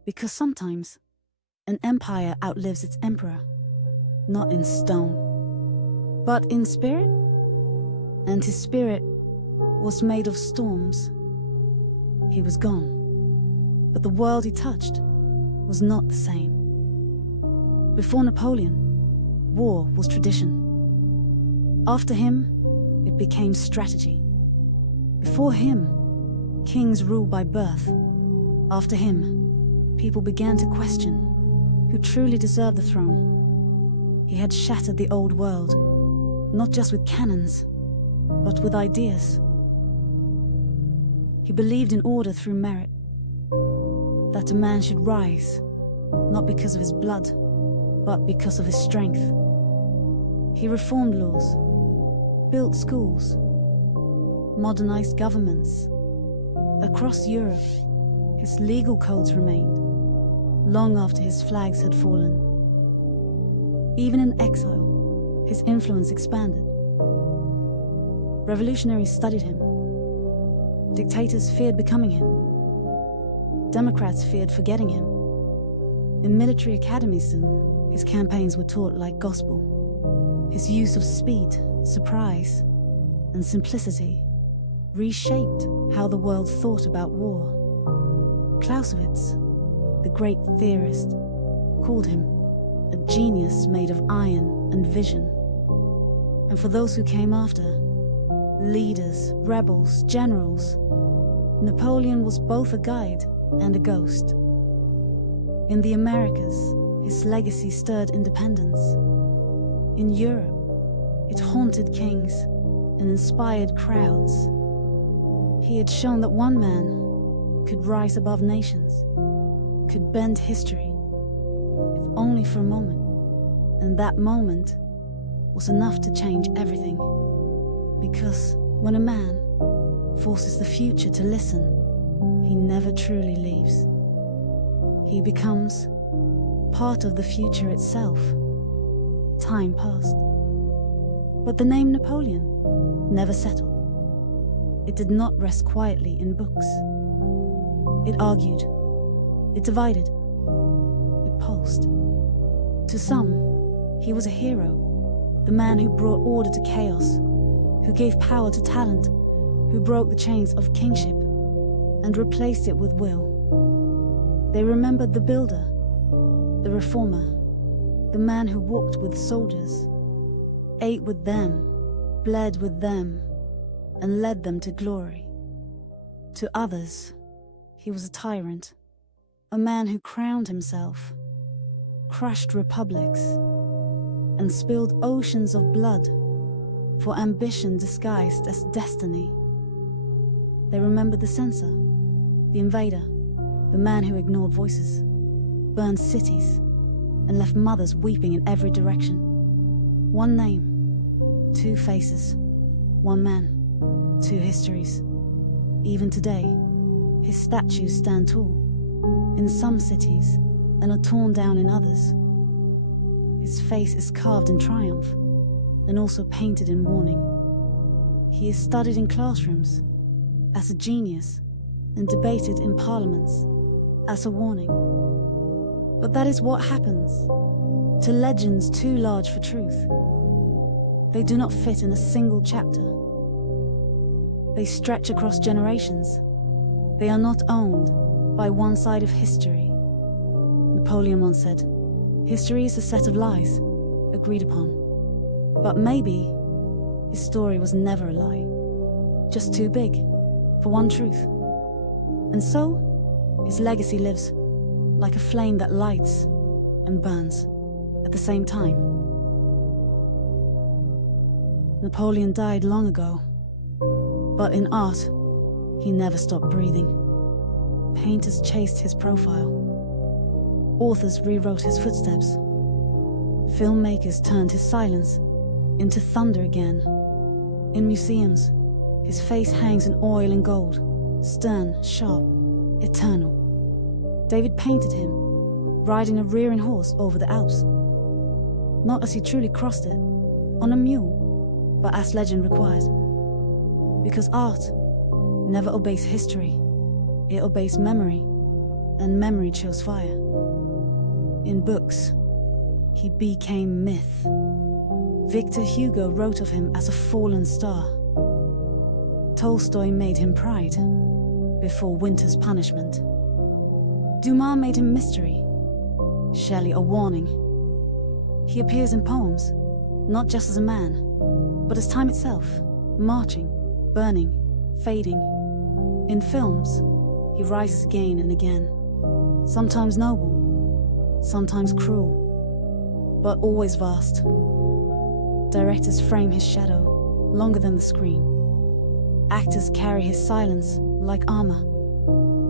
Because sometimes, an empire outlives its emperor, not in stone, but in spirit. And his spirit was made of storms. He was gone, but the world he touched was not the same. Before Napoleon, war was tradition. After him, it became strategy. Before him, kings ruled by birth. After him, people began to question who truly deserved the throne. He had shattered the old world, not just with cannons, but with ideas. He believed in order through merit, that a man should rise, not because of his blood, but because of his strength. He reformed laws, built schools, modernized governments. Across Europe, his legal codes remained, long after his flags had fallen. Even in exile, his influence expanded. Revolutionaries studied him. Dictators feared becoming him. Democrats feared forgetting him. In military academies soon, his campaigns were taught like gospel. His use of speed, surprise, and simplicity reshaped how the world thought about war. Clausewitz, the great theorist, called him a genius made of iron and vision. And for those who came after, leaders, rebels, generals, Napoleon was both a guide and a ghost. In the Americas, his legacy stirred independence. In Europe, it haunted kings and inspired crowds. He had shown that one man could rise above nations, could bend history, if only for a moment. And that moment was enough to change everything. Because when a man forces the future to listen, he never truly leaves. He becomes part of the future itself. Time passed. But the name Napoleon never settled. It did not rest quietly in books. It argued. It divided. It pulsed. To some, he was a hero, the man who brought order to chaos, who gave power to talent, who broke the chains of kingship and replaced it with will. They remembered the builder, the reformer, the man who walked with soldiers, ate with them, bled with them, and led them to glory. To others, he was a tyrant, a man who crowned himself, crushed republics, and spilled oceans of blood for ambition disguised as destiny. They remembered the censor, the invader, the man who ignored voices, burned cities, and left mothers weeping in every direction. One name, two faces, one man, two histories. Even today, his statues stand tall in some cities and are torn down in others. His face is carved in triumph and also painted in warning. He is studied in classrooms as a genius and debated in parliaments as a warning. But that is what happens to legends too large for truth. They do not fit in a single chapter. They stretch across generations. They are not owned by one side of history. Napoleon once said, "History is a set of lies, agreed upon." But maybe his story was never a lie, just too big for one truth. And so, his legacy lives like a flame that lights and burns, at the same time. Napoleon died long ago, but in art, he never stopped breathing. Painters chased his profile. Authors rewrote his footsteps. Filmmakers turned his silence into thunder again. In museums, his face hangs in oil and gold, stern, sharp, eternal. David painted him, riding a rearing horse over the Alps. Not as he truly crossed it, on a mule, but as legend requires. Because art never obeys history, it obeys memory, and memory chose fire. In books, he became myth. Victor Hugo wrote of him as a fallen star. Tolstoy made him pride before winter's punishment. Dumas made him mystery, Shelley a warning. He appears in poems, not just as a man, but as time itself, marching, burning, fading. In films, he rises again and again, sometimes noble, sometimes cruel, but always vast. Directors frame his shadow longer than the screen. Actors carry his silence like armor.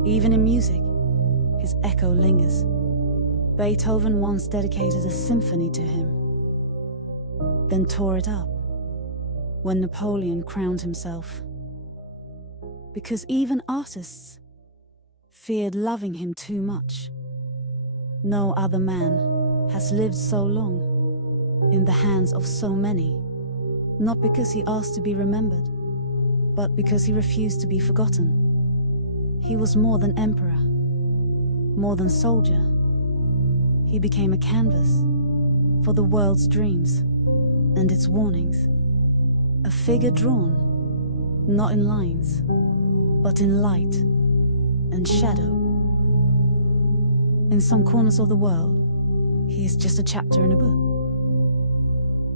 Even in music, his echo lingers. Beethoven once dedicated a symphony to him, then tore it up when Napoleon crowned himself. Because even artists feared loving him too much. No other man has lived so long in the hands of so many, not because he asked to be remembered, but because he refused to be forgotten. He was more than emperor, more than soldier. He became a canvas for the world's dreams and its warnings. A figure drawn, not in lines, but in light and shadow. In some corners of the world, he is just a chapter in a book.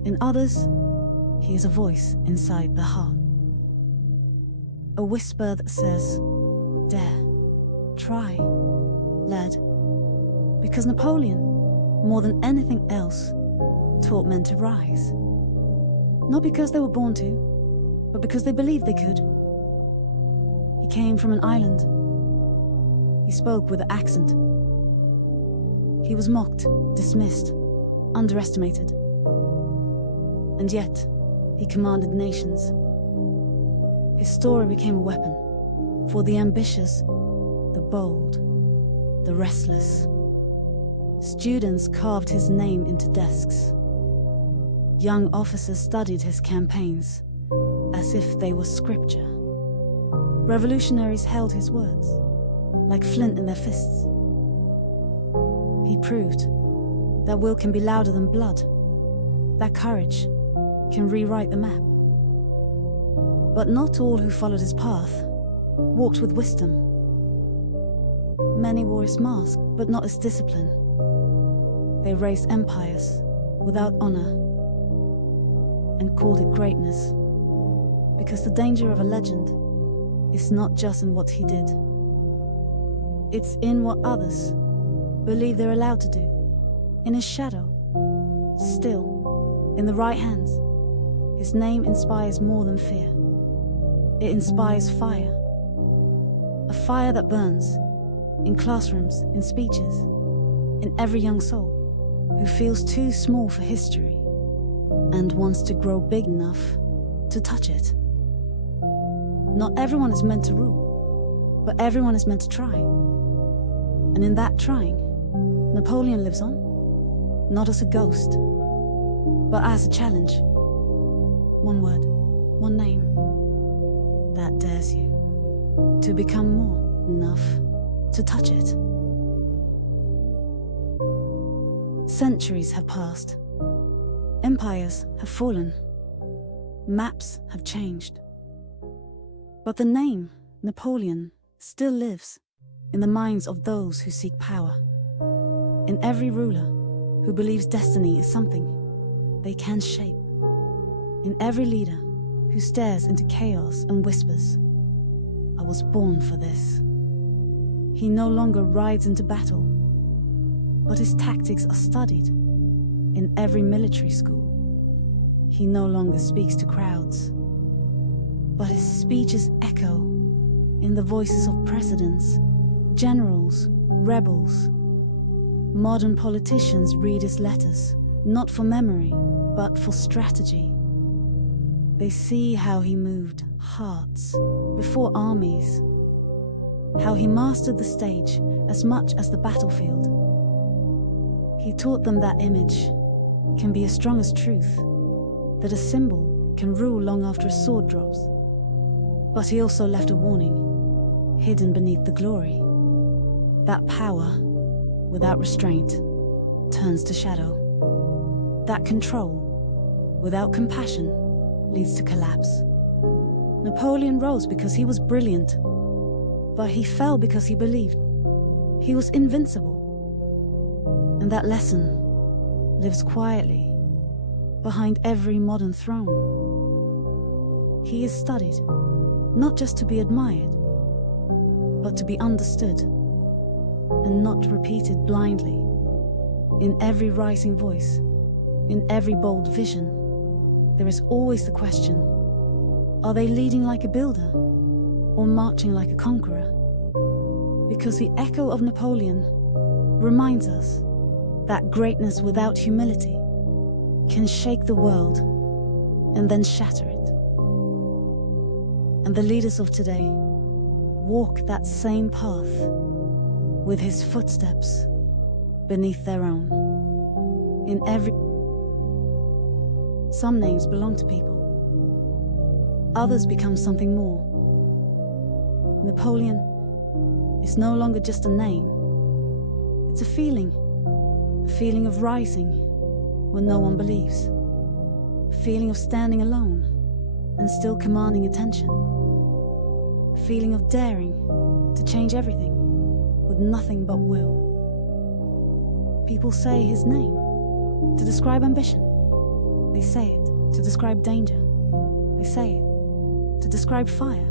In others, he is a voice inside the heart. A whisper that says, dare, try, led. Because Napoleon, more than anything else, taught men to rise. Not because they were born to, but because they believed they could. He came from an island. He spoke with an accent. He was mocked, dismissed, underestimated. And yet, he commanded nations. His story became a weapon for the ambitious, the bold, the restless. Students carved his name into desks. Young officers studied his campaigns as if they were scripture. Revolutionaries held his words like flint in their fists. He proved that will can be louder than blood, that courage can rewrite the map. But not all who followed his path walked with wisdom. Many wore his mask, but not his discipline. They raised empires without honor and called it greatness, because the danger of a legend is not just in what he did. It's in what others believe they're allowed to do, in his shadow. Still, in the right hands, his name inspires more than fear. It inspires fire. A fire that burns in classrooms, in speeches, in every young soul who feels too small for history and wants to grow big enough to touch it. Not everyone is meant to rule, but everyone is meant to try. And in that trying, Napoleon lives on, not as a ghost, but as a challenge. One word, one name, that dares you to become more enough to touch it. Centuries have passed. Empires have fallen. Maps have changed. But the name Napoleon still lives in the minds of those who seek power. In every ruler who believes destiny is something they can shape. In every leader who stares into chaos and whispers, I was born for this. He no longer rides into battle, but his tactics are studied in every military school. He no longer speaks to crowds, but his speeches echo in the voices of presidents, generals, rebels. Modern politicians read his letters, not for memory, but for strategy. They see how he moved hearts before armies, how he mastered the stage as much as the battlefield. He taught them that image can be as strong as truth, that a symbol can rule long after a sword drops. But he also left a warning, hidden beneath the glory. That power, without restraint, turns to shadow. That control, without compassion, leads to collapse. Napoleon rose because he was brilliant, but he fell because he believed. He was invincible. And that lesson lives quietly behind every modern throne. He is studied, not just to be admired, but to be understood and not repeated blindly. In every rising voice, in every bold vision, there is always the question, are they leading like a builder or marching like a conqueror? Because the echo of Napoleon reminds us that greatness without humility can shake the world and then shatter it. And the leaders of today walk that same path with his footsteps beneath their own. In every... Some names belong to people. Others become something more. Napoleon is no longer just a name. It's a feeling of rising when no one believes. A feeling of standing alone and still commanding attention. A feeling of daring to change everything with nothing but will. People say his name to describe ambition. They say it to describe danger. They say it to describe fire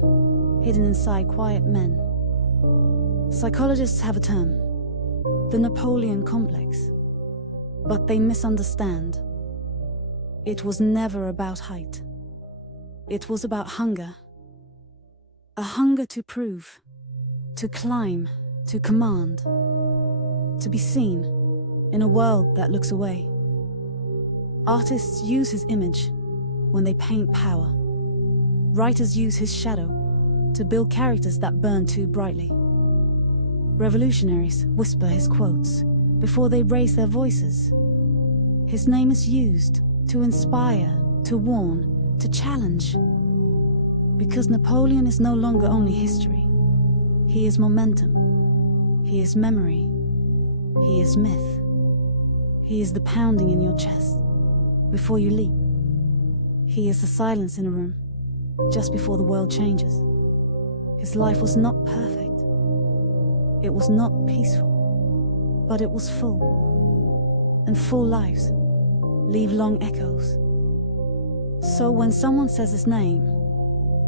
hidden inside quiet men. Psychologists have a term, the Napoleon complex, but they misunderstand. It was never about height. It was about hunger. A hunger to prove, to climb, to command, to be seen in a world that looks away. Artists use his image when they paint power. Writers use his shadow to build characters that burn too brightly. Revolutionaries whisper his quotes before they raise their voices. His name is used to inspire, to warn, to challenge. Because Napoleon is no longer only history. He is momentum. He is memory. He is myth. He is the pounding in your chest before you leap. He is the silence in a room just before the world changes. His life was not perfect. It was not peaceful, but it was full. And full lives leave long echoes. So when someone says his name,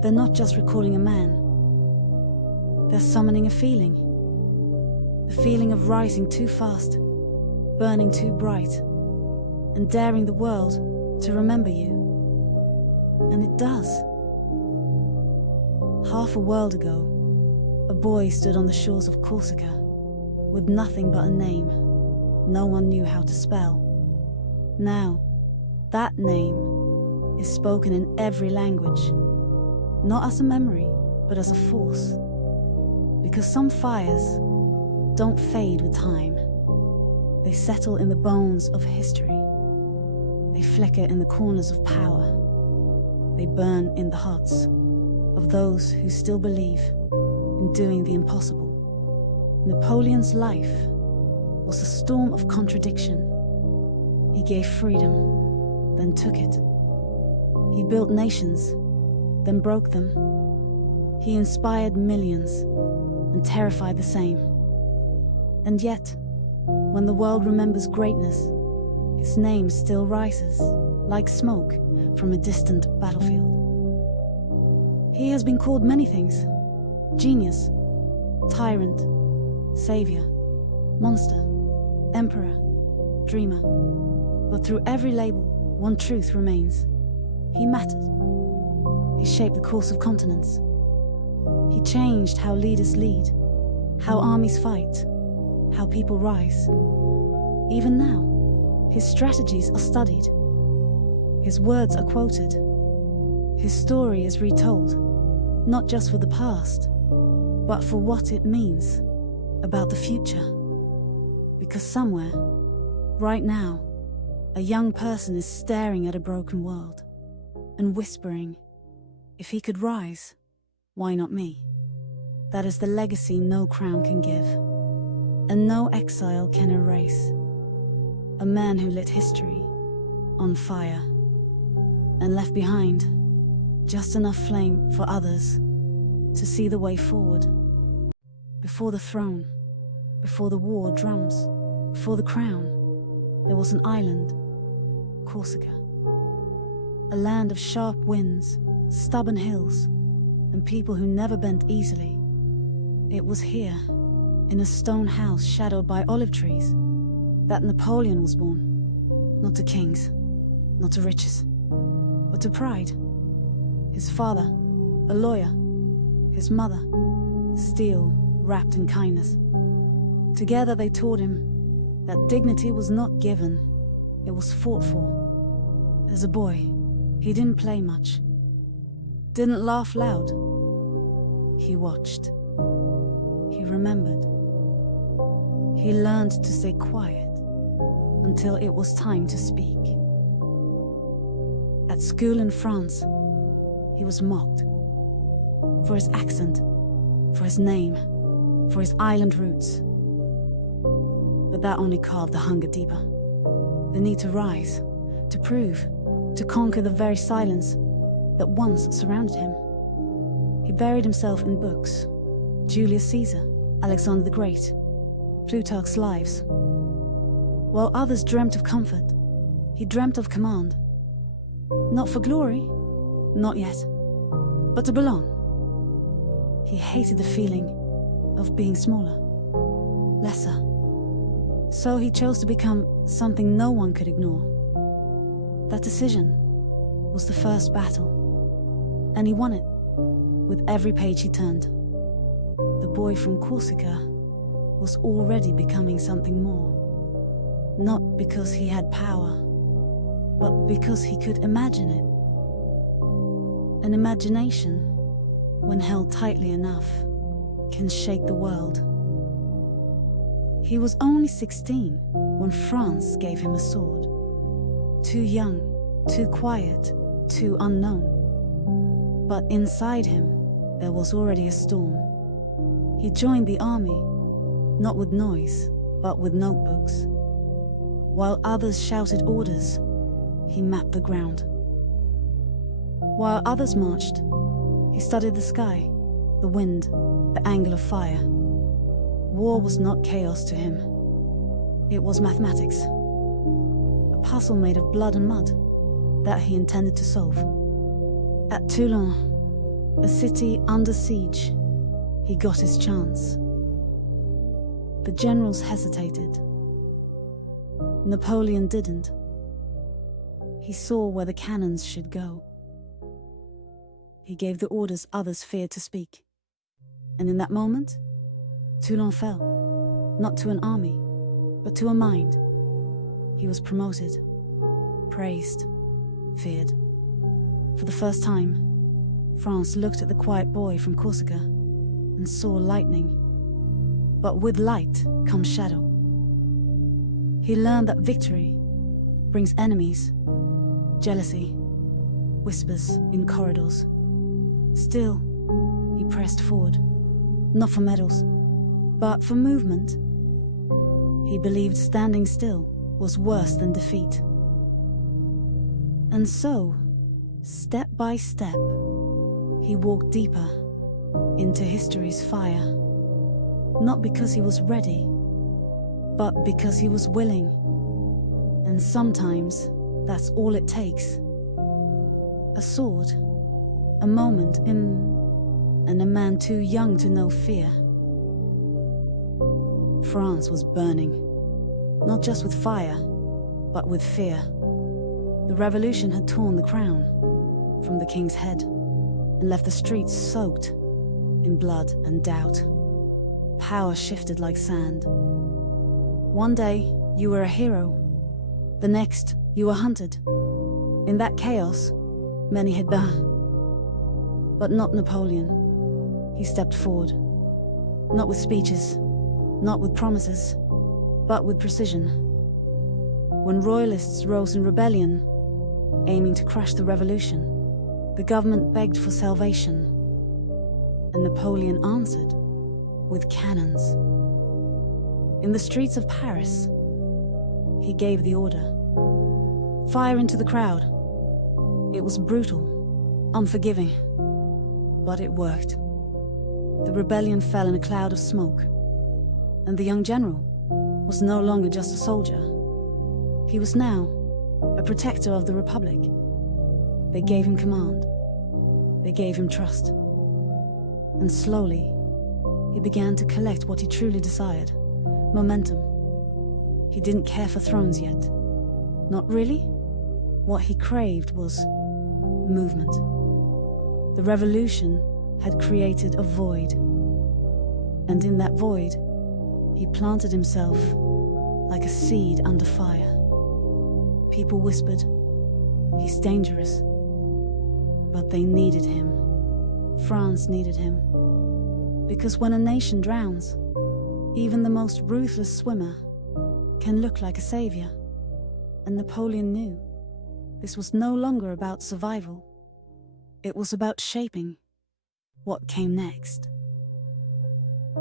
they're not just recalling a man. They're summoning a feeling. The feeling of rising too fast, burning too bright, and daring the world to remember you. And it does. Half a world ago, a boy stood on the shores of Corsica with nothing but a name no one knew how to spell. Now, that name is spoken in every language, not as a memory, but as a force. Because some fires don't fade with time. They settle in the bones of history. They flicker in the corners of power. They burn in the hearts of those who still believe in doing the impossible. Napoleon's life was a storm of contradiction. He gave freedom, then took it. He built nations, then broke them. He inspired millions and terrified the same. And yet, when the world remembers greatness, his name still rises, like smoke from a distant battlefield. He has been called many things: genius, tyrant, savior, monster, emperor, dreamer. But through every label, one truth remains. He mattered. He shaped the course of continents. He changed how leaders lead, how armies fight, how people rise. Even now, his strategies are studied. His words are quoted. His story is retold, not just for the past, but for what it means about the future. Because somewhere, right now, a young person is staring at a broken world and whispering, if he could rise, why not me? That is the legacy no crown can give, and no exile can erase. A man who lit history on fire and left behind just enough flame for others to see the way forward. Before the throne, before the war drums, before the crown, there was an island, Corsica. A land of sharp winds, stubborn hills, and people who never bent easily. It was here, in a stone house shadowed by olive trees, that Napoleon was born. Not to kings, not to riches, but to pride. His father, a lawyer, his mother, steel wrapped in kindness. Together they taught him that dignity was not given, it was fought for. As a boy, he didn't play much, didn't laugh loud. He watched. He remembered. He learned to stay quiet until it was time to speak. At school in France, he was mocked for his accent, for his name, for his island roots. But that only carved the hunger deeper. The need to rise, to prove, to conquer the very silence that once surrounded him. He buried himself in books. Julius Caesar, Alexander the Great, Plutarch's lives. While others dreamt of comfort, he dreamt of command. Not for glory, not yet, but to belong. He hated the feeling of being smaller, lesser. So he chose to become something no one could ignore. That decision was the first battle, and he won it with every page he turned. The boy from Corsica was already becoming something more. Not because he had power, but because he could imagine it. An imagination, when held tightly enough, can shake the world. He was only 16 when France gave him a sword. Too young, too quiet, too unknown. But inside him, there was already a storm. He joined the army, not with noise, but with notebooks. While others shouted orders, he mapped the ground. While others marched, he studied the sky, the wind, the angle of fire. War was not chaos to him. It was mathematics. A puzzle made of blood and mud that he intended to solve. At Toulon, a city under siege, he got his chance. The generals hesitated. Napoleon didn't. He saw where the cannons should go. He gave the orders others feared to speak. And in that moment, Toulon fell, not to an army, but to a mind. He was promoted, praised, feared. For the first time, France looked at the quiet boy from Corsica and saw lightning. But with light comes shadow. He learned that victory brings enemies, jealousy, whispers in corridors. Still, he pressed forward, not for medals, but for movement. He believed standing still was worse than defeat. And so, step by step, he walked deeper into history's fire. Not because he was ready, but because he was willing. And sometimes that's all it takes. A sword, a moment, and a man too young to know fear. France was burning, not just with fire, but with fear. The revolution had torn the crown from the king's head and left the streets soaked in blood and doubt. Power shifted like sand. One day, you were a hero. The next, you were hunted. In that chaos, many had died. But not Napoleon. He stepped forward. Not with speeches, not with promises, but with precision. When royalists rose in rebellion, aiming to crush the revolution, the government begged for salvation, and Napoleon answered with cannons. In the streets of Paris, he gave the order. Fire into the crowd. It was brutal, unforgiving, but it worked. The rebellion fell in a cloud of smoke, and the young general was no longer just a soldier. He was now a protector of the Republic. They gave him command. They gave him trust. And slowly, he began to collect what he truly desired: momentum. He didn't care for thrones yet. Not really. What he craved was movement. The revolution had created a void. And in that void, he planted himself like a seed under fire. People whispered, "He's dangerous." But they needed him. France needed him. Because when a nation drowns, even the most ruthless swimmer can look like a savior. And Napoleon knew this was no longer about survival. It was about shaping what came next.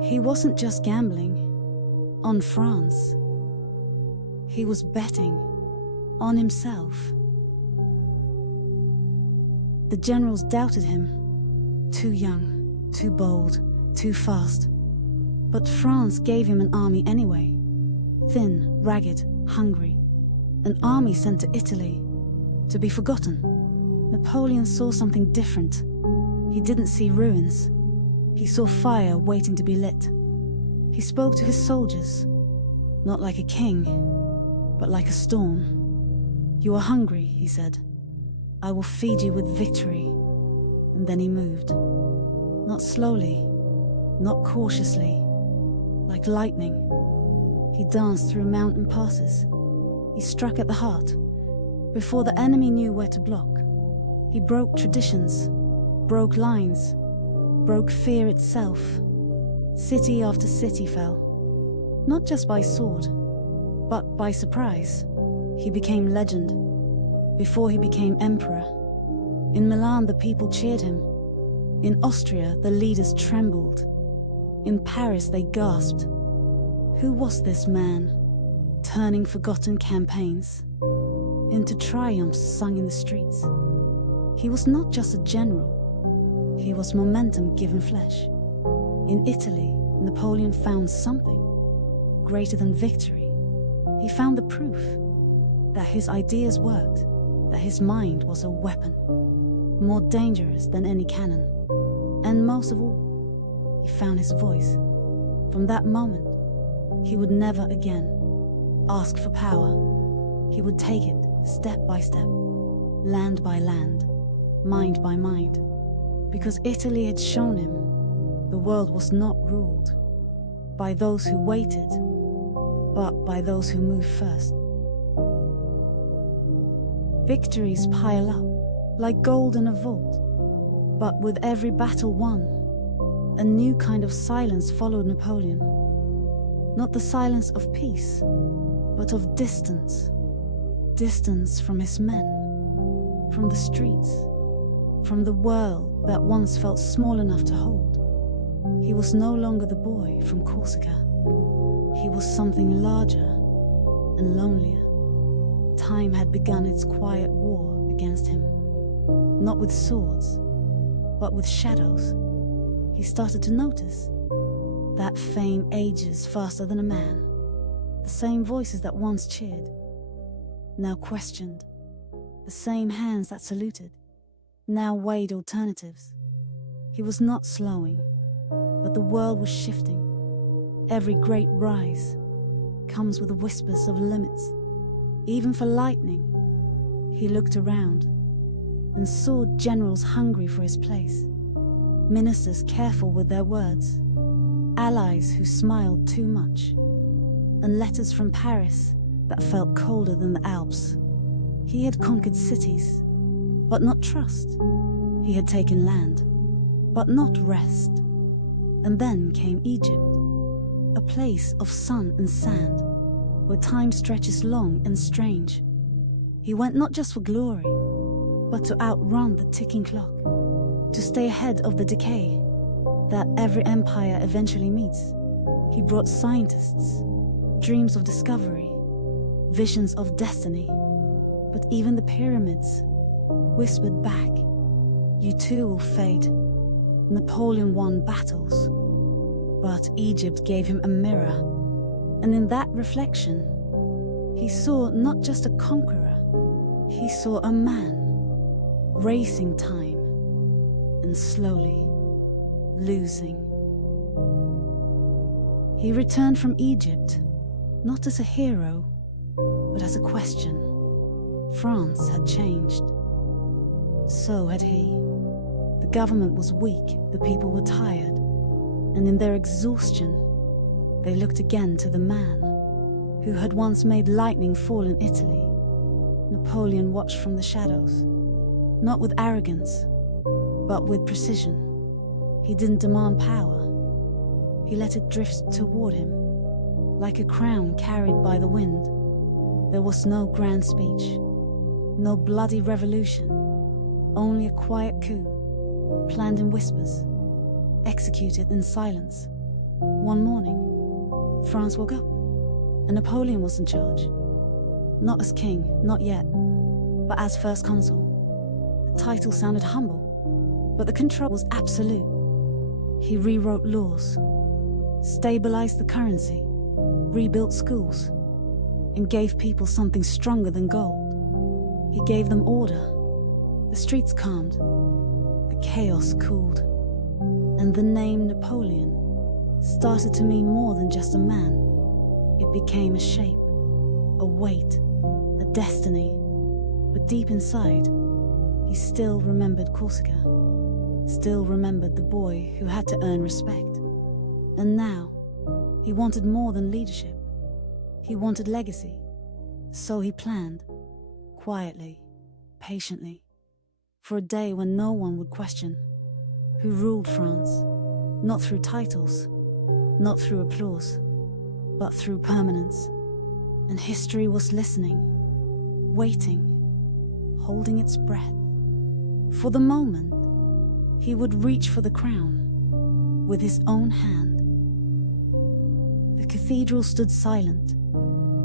He wasn't just gambling on France. He was betting on himself. The generals doubted him. Too young, too bold, too fast. But France gave him an army anyway. Thin, ragged, hungry. An army sent to Italy to be forgotten. Napoleon saw something different. He didn't see ruins. He saw fire waiting to be lit. He spoke to his soldiers, not like a king, but like a storm. "You are hungry," he said. "I will feed you with victory." And then he moved. Not slowly, not cautiously, like lightning. He danced through mountain passes. He struck at the heart, before the enemy knew where to block. He broke traditions, broke lines, broke fear itself. City after city fell, not just by sword, but by surprise. He became legend, before he became emperor. In Milan, the people cheered him. In Austria, the leaders trembled. In Paris, they gasped. Who was this man, turning forgotten campaigns into triumphs sung in the streets? He was not just a general. He was momentum given flesh. In Italy, Napoleon found something greater than victory. He found the proof that his ideas worked, that his mind was a weapon, more dangerous than any cannon. And most of all, he found his voice. From that moment, he would never again ask for power. He would take it step by step, land by land, mind by mind, because Italy had shown him the world was not ruled by those who waited, but by those who moved first. Victories pile up like gold in a vault, but with every battle won, a new kind of silence followed Napoleon. Not the silence of peace, but of distance. Distance from his men, from the streets, from the world that once felt small enough to hold. He was no longer the boy from Corsica. He was something larger and lonelier. Time had begun its quiet war against him, not with swords, but with shadows. He started to notice that fame ages faster than a man. The same voices that once cheered, now questioned. The same hands that saluted, now weighed alternatives. He was not slowing, but the world was shifting. Every great rise comes with whispers of limits. even for lightning. He looked around and saw generals hungry for his place, ministers careful with their words, allies who smiled too much, and letters from Paris that felt colder than the Alps. He had conquered cities, but not trust. He had taken land, but not rest. And then came Egypt, a place of sun and sand, where time stretches long and strange. He went not just for glory, but to outrun the ticking clock, to stay ahead of the decay that every empire eventually meets. He brought scientists, dreams of discovery, visions of destiny. But even the pyramids whispered back, "You too will fade." Napoleon won battles, but Egypt gave him a mirror. And in that reflection, he saw not just a conqueror, he saw a man racing time and slowly losing. He returned from Egypt, not as a hero, but as a question. France had changed. So had he. The government was weak, the people were tired, and in their exhaustion, they looked again to the man who had once made lightning fall in Italy. Napoleon watched from the shadows, not with arrogance, but with precision. He didn't demand power. He let it drift toward him, like a crown carried by the wind. There was no grand speech, no bloody revolution, only a quiet coup, planned in whispers, executed in silence. One morning, France woke up, and Napoleon was in charge. Not as king, not yet, but as first consul. The title sounded humble, but the control was absolute. He rewrote laws, stabilized the currency, rebuilt schools, and gave people something stronger than gold. He gave them order. The streets calmed, the chaos cooled, and the name Napoleon started to mean more than just a man. It became a shape, a weight, a destiny. But deep inside, he still remembered Corsica, still remembered the boy who had to earn respect. And now, he wanted more than leadership. He wanted legacy. So he planned, quietly, patiently, for a day when no one would question who ruled France, not through titles, not through applause, but through permanence. And history was listening, waiting, holding its breath. For the moment, he would reach for the crown with his own hand. The cathedral stood silent.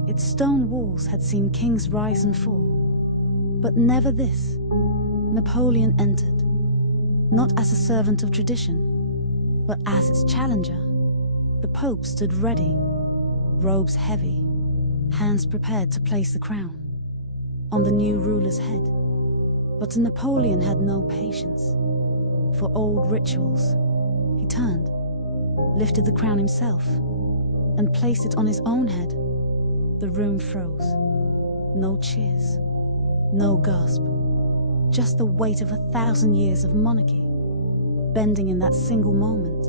Its stone walls had seen kings rise and fall. But never this. Napoleon entered, not as a servant of tradition, but as its challenger. The Pope stood ready, robes heavy, hands prepared to place the crown on the new ruler's head. But Napoleon had no patience for old rituals. He turned, lifted the crown himself, and placed it on his own head. The room froze. No cheers, no gasp, just the weight of 1,000 years of monarchy, bending in that single moment.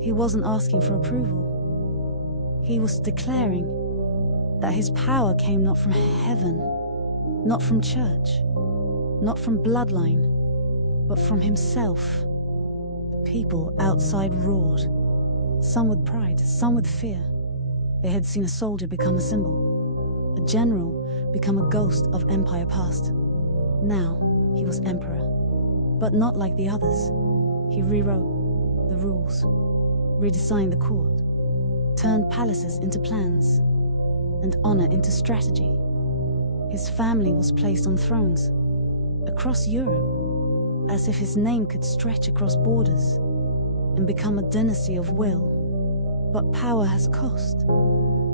He wasn't asking for approval. He was declaring that his power came not from heaven, not from church, not from bloodline, but from himself. The people outside roared, some with pride, some with fear. They had seen a soldier become a symbol, a general become a ghost of empire past. Now he was emperor, but not like the others. He rewrote the rules, redesigned the court, turned palaces into plans, and honor into strategy. His family was placed on thrones across Europe, as if his name could stretch across borders and become a dynasty of will. But power has cost,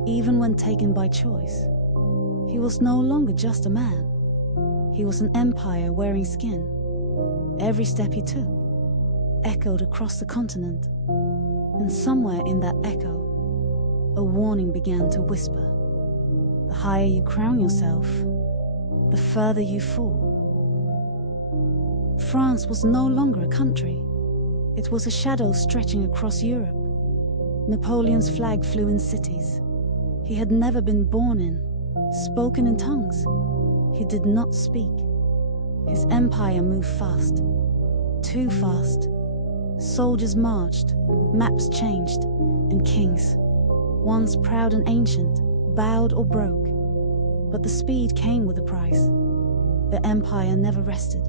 even when taken by choice. He was no longer just a man. He was an empire wearing skin. Every step he took echoed across the continent, and somewhere in that echo, a warning began to whisper. The higher you crown yourself, the further you fall. France was no longer a country. It was a shadow stretching across Europe. Napoleon's flag flew in cities he had never been born in, spoken in tongues he did not speak. His empire moved fast, too fast. Soldiers marched, maps changed, and kings, once proud and ancient, bowed or broke. But the speed came with a price. The empire never rested,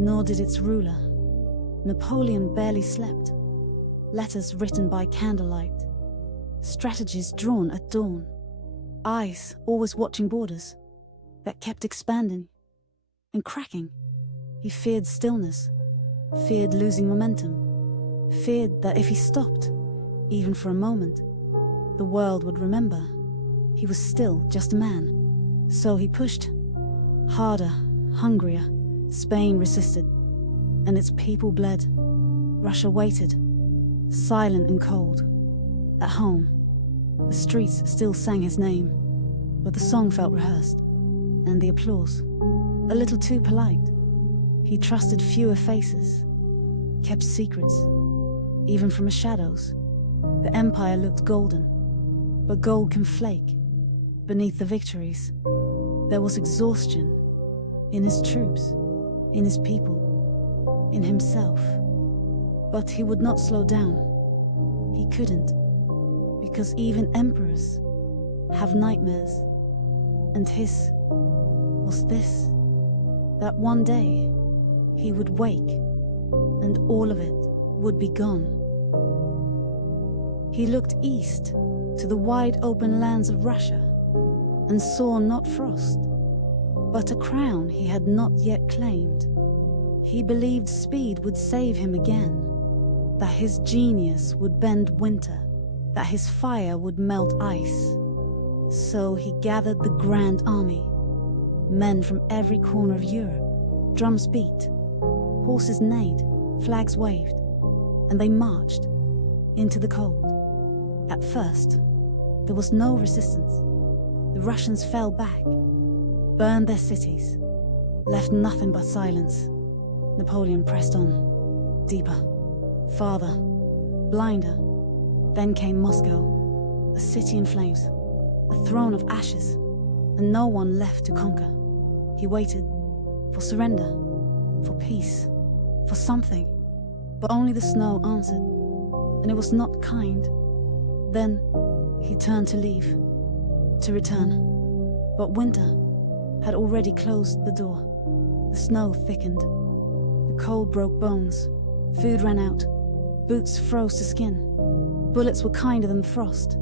nor did its ruler. Napoleon barely slept. Letters written by candlelight, strategies drawn at dawn, eyes always watching borders that kept expanding and cracking. He feared stillness, feared losing momentum, feared that if he stopped, even for a moment, the world would remember he was still just a man. So he pushed harder, hungrier. Spain resisted, and its people bled. Russia waited, silent and cold. At home, the streets still sang his name, but the song felt rehearsed, and the applause a little too polite. He trusted fewer faces, kept secrets, even from the shadows. The empire looked golden, but gold can flake. Beneath the victories, there was exhaustion in his troops, in his people, in himself. But he would not slow down. He couldn't, because even emperors have nightmares, and his was this, that one day he would wake and all of it would be gone. He looked east to the wide open lands of Russia and saw not frost, but a crown he had not yet claimed. He believed speed would save him again, that his genius would bend winter, that his fire would melt ice. So he gathered the grand army, men from every corner of Europe. Drums beat, horses neighed, flags waved, and they marched into the cold. At first, there was no resistance. The Russians fell back, burned their cities, left nothing but silence. Napoleon pressed on, deeper, farther, blinder. Then came Moscow, a city in flames, a throne of ashes, and no one left to conquer. He waited for surrender, for peace, for something, but only the snow answered, and it was not kind. Then he turned to leave, to return, but winter had already closed the door. The snow thickened, the cold broke bones, food ran out, boots froze to skin. Bullets were kinder than frost.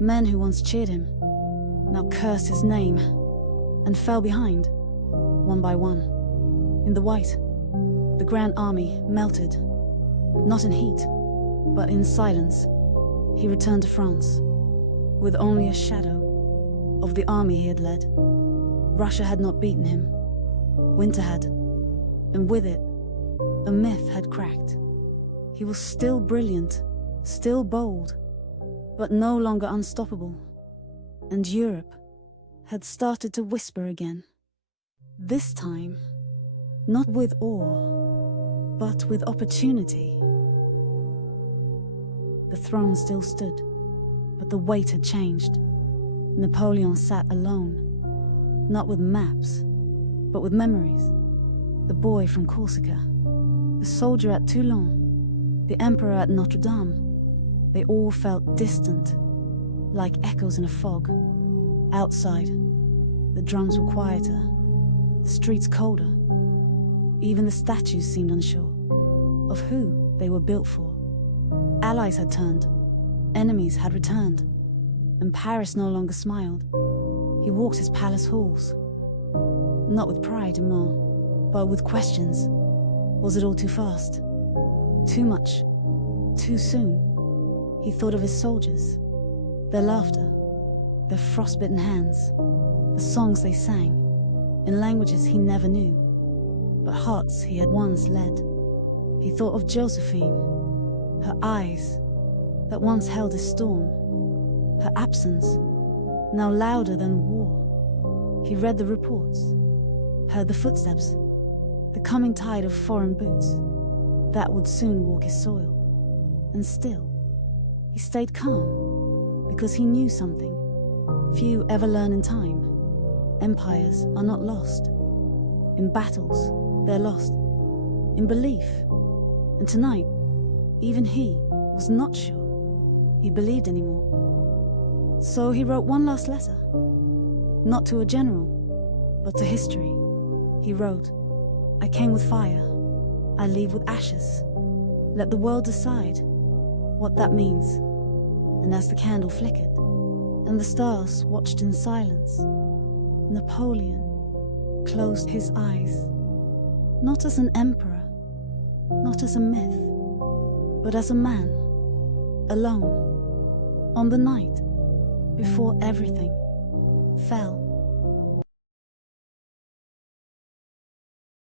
Men who once cheered him now cursed his name and fell behind, one by one. In the white, the grand army melted, not in heat, but in silence. He returned to France, with only a shadow of the army he had led. Russia had not beaten him. Winter had, and with it, a myth had cracked. He was still brilliant, still bold, but no longer unstoppable. And Europe had started to whisper again. This time, not with awe, but with opportunity. The throne still stood, but the weight had changed. Napoleon sat alone, not with maps, but with memories. The boy from Corsica, the soldier at Toulon, the emperor at Notre Dame. They all felt distant, like echoes in a fog. Outside, the drums were quieter, the streets colder. Even the statues seemed unsure of who they were built for. Allies had turned, enemies had returned, and Paris no longer smiled. He walked his palace halls, not with pride anymore, but with questions. Was it all too fast? Too much? Too soon? He thought of his soldiers, their laughter, their frostbitten hands, the songs they sang, in languages he never knew, but hearts he had once led. He thought of Josephine, her eyes that once held his storm, her absence, now louder than war. He read the reports, heard the footsteps, the coming tide of foreign boots that would soon walk his soil. And still, he stayed calm because he knew something few ever learn in time. Empires are not lost. In battles, they're lost. In belief. And tonight, even he was not sure he believed anymore. So he wrote one last letter. Not to a general, but to history. He wrote, "I came with fire, I leave with ashes. Let the world decide what that means." And as the candle flickered, and the stars watched in silence, Napoleon closed his eyes, not as an emperor, not as a myth, but as a man, alone, on the night before everything fell.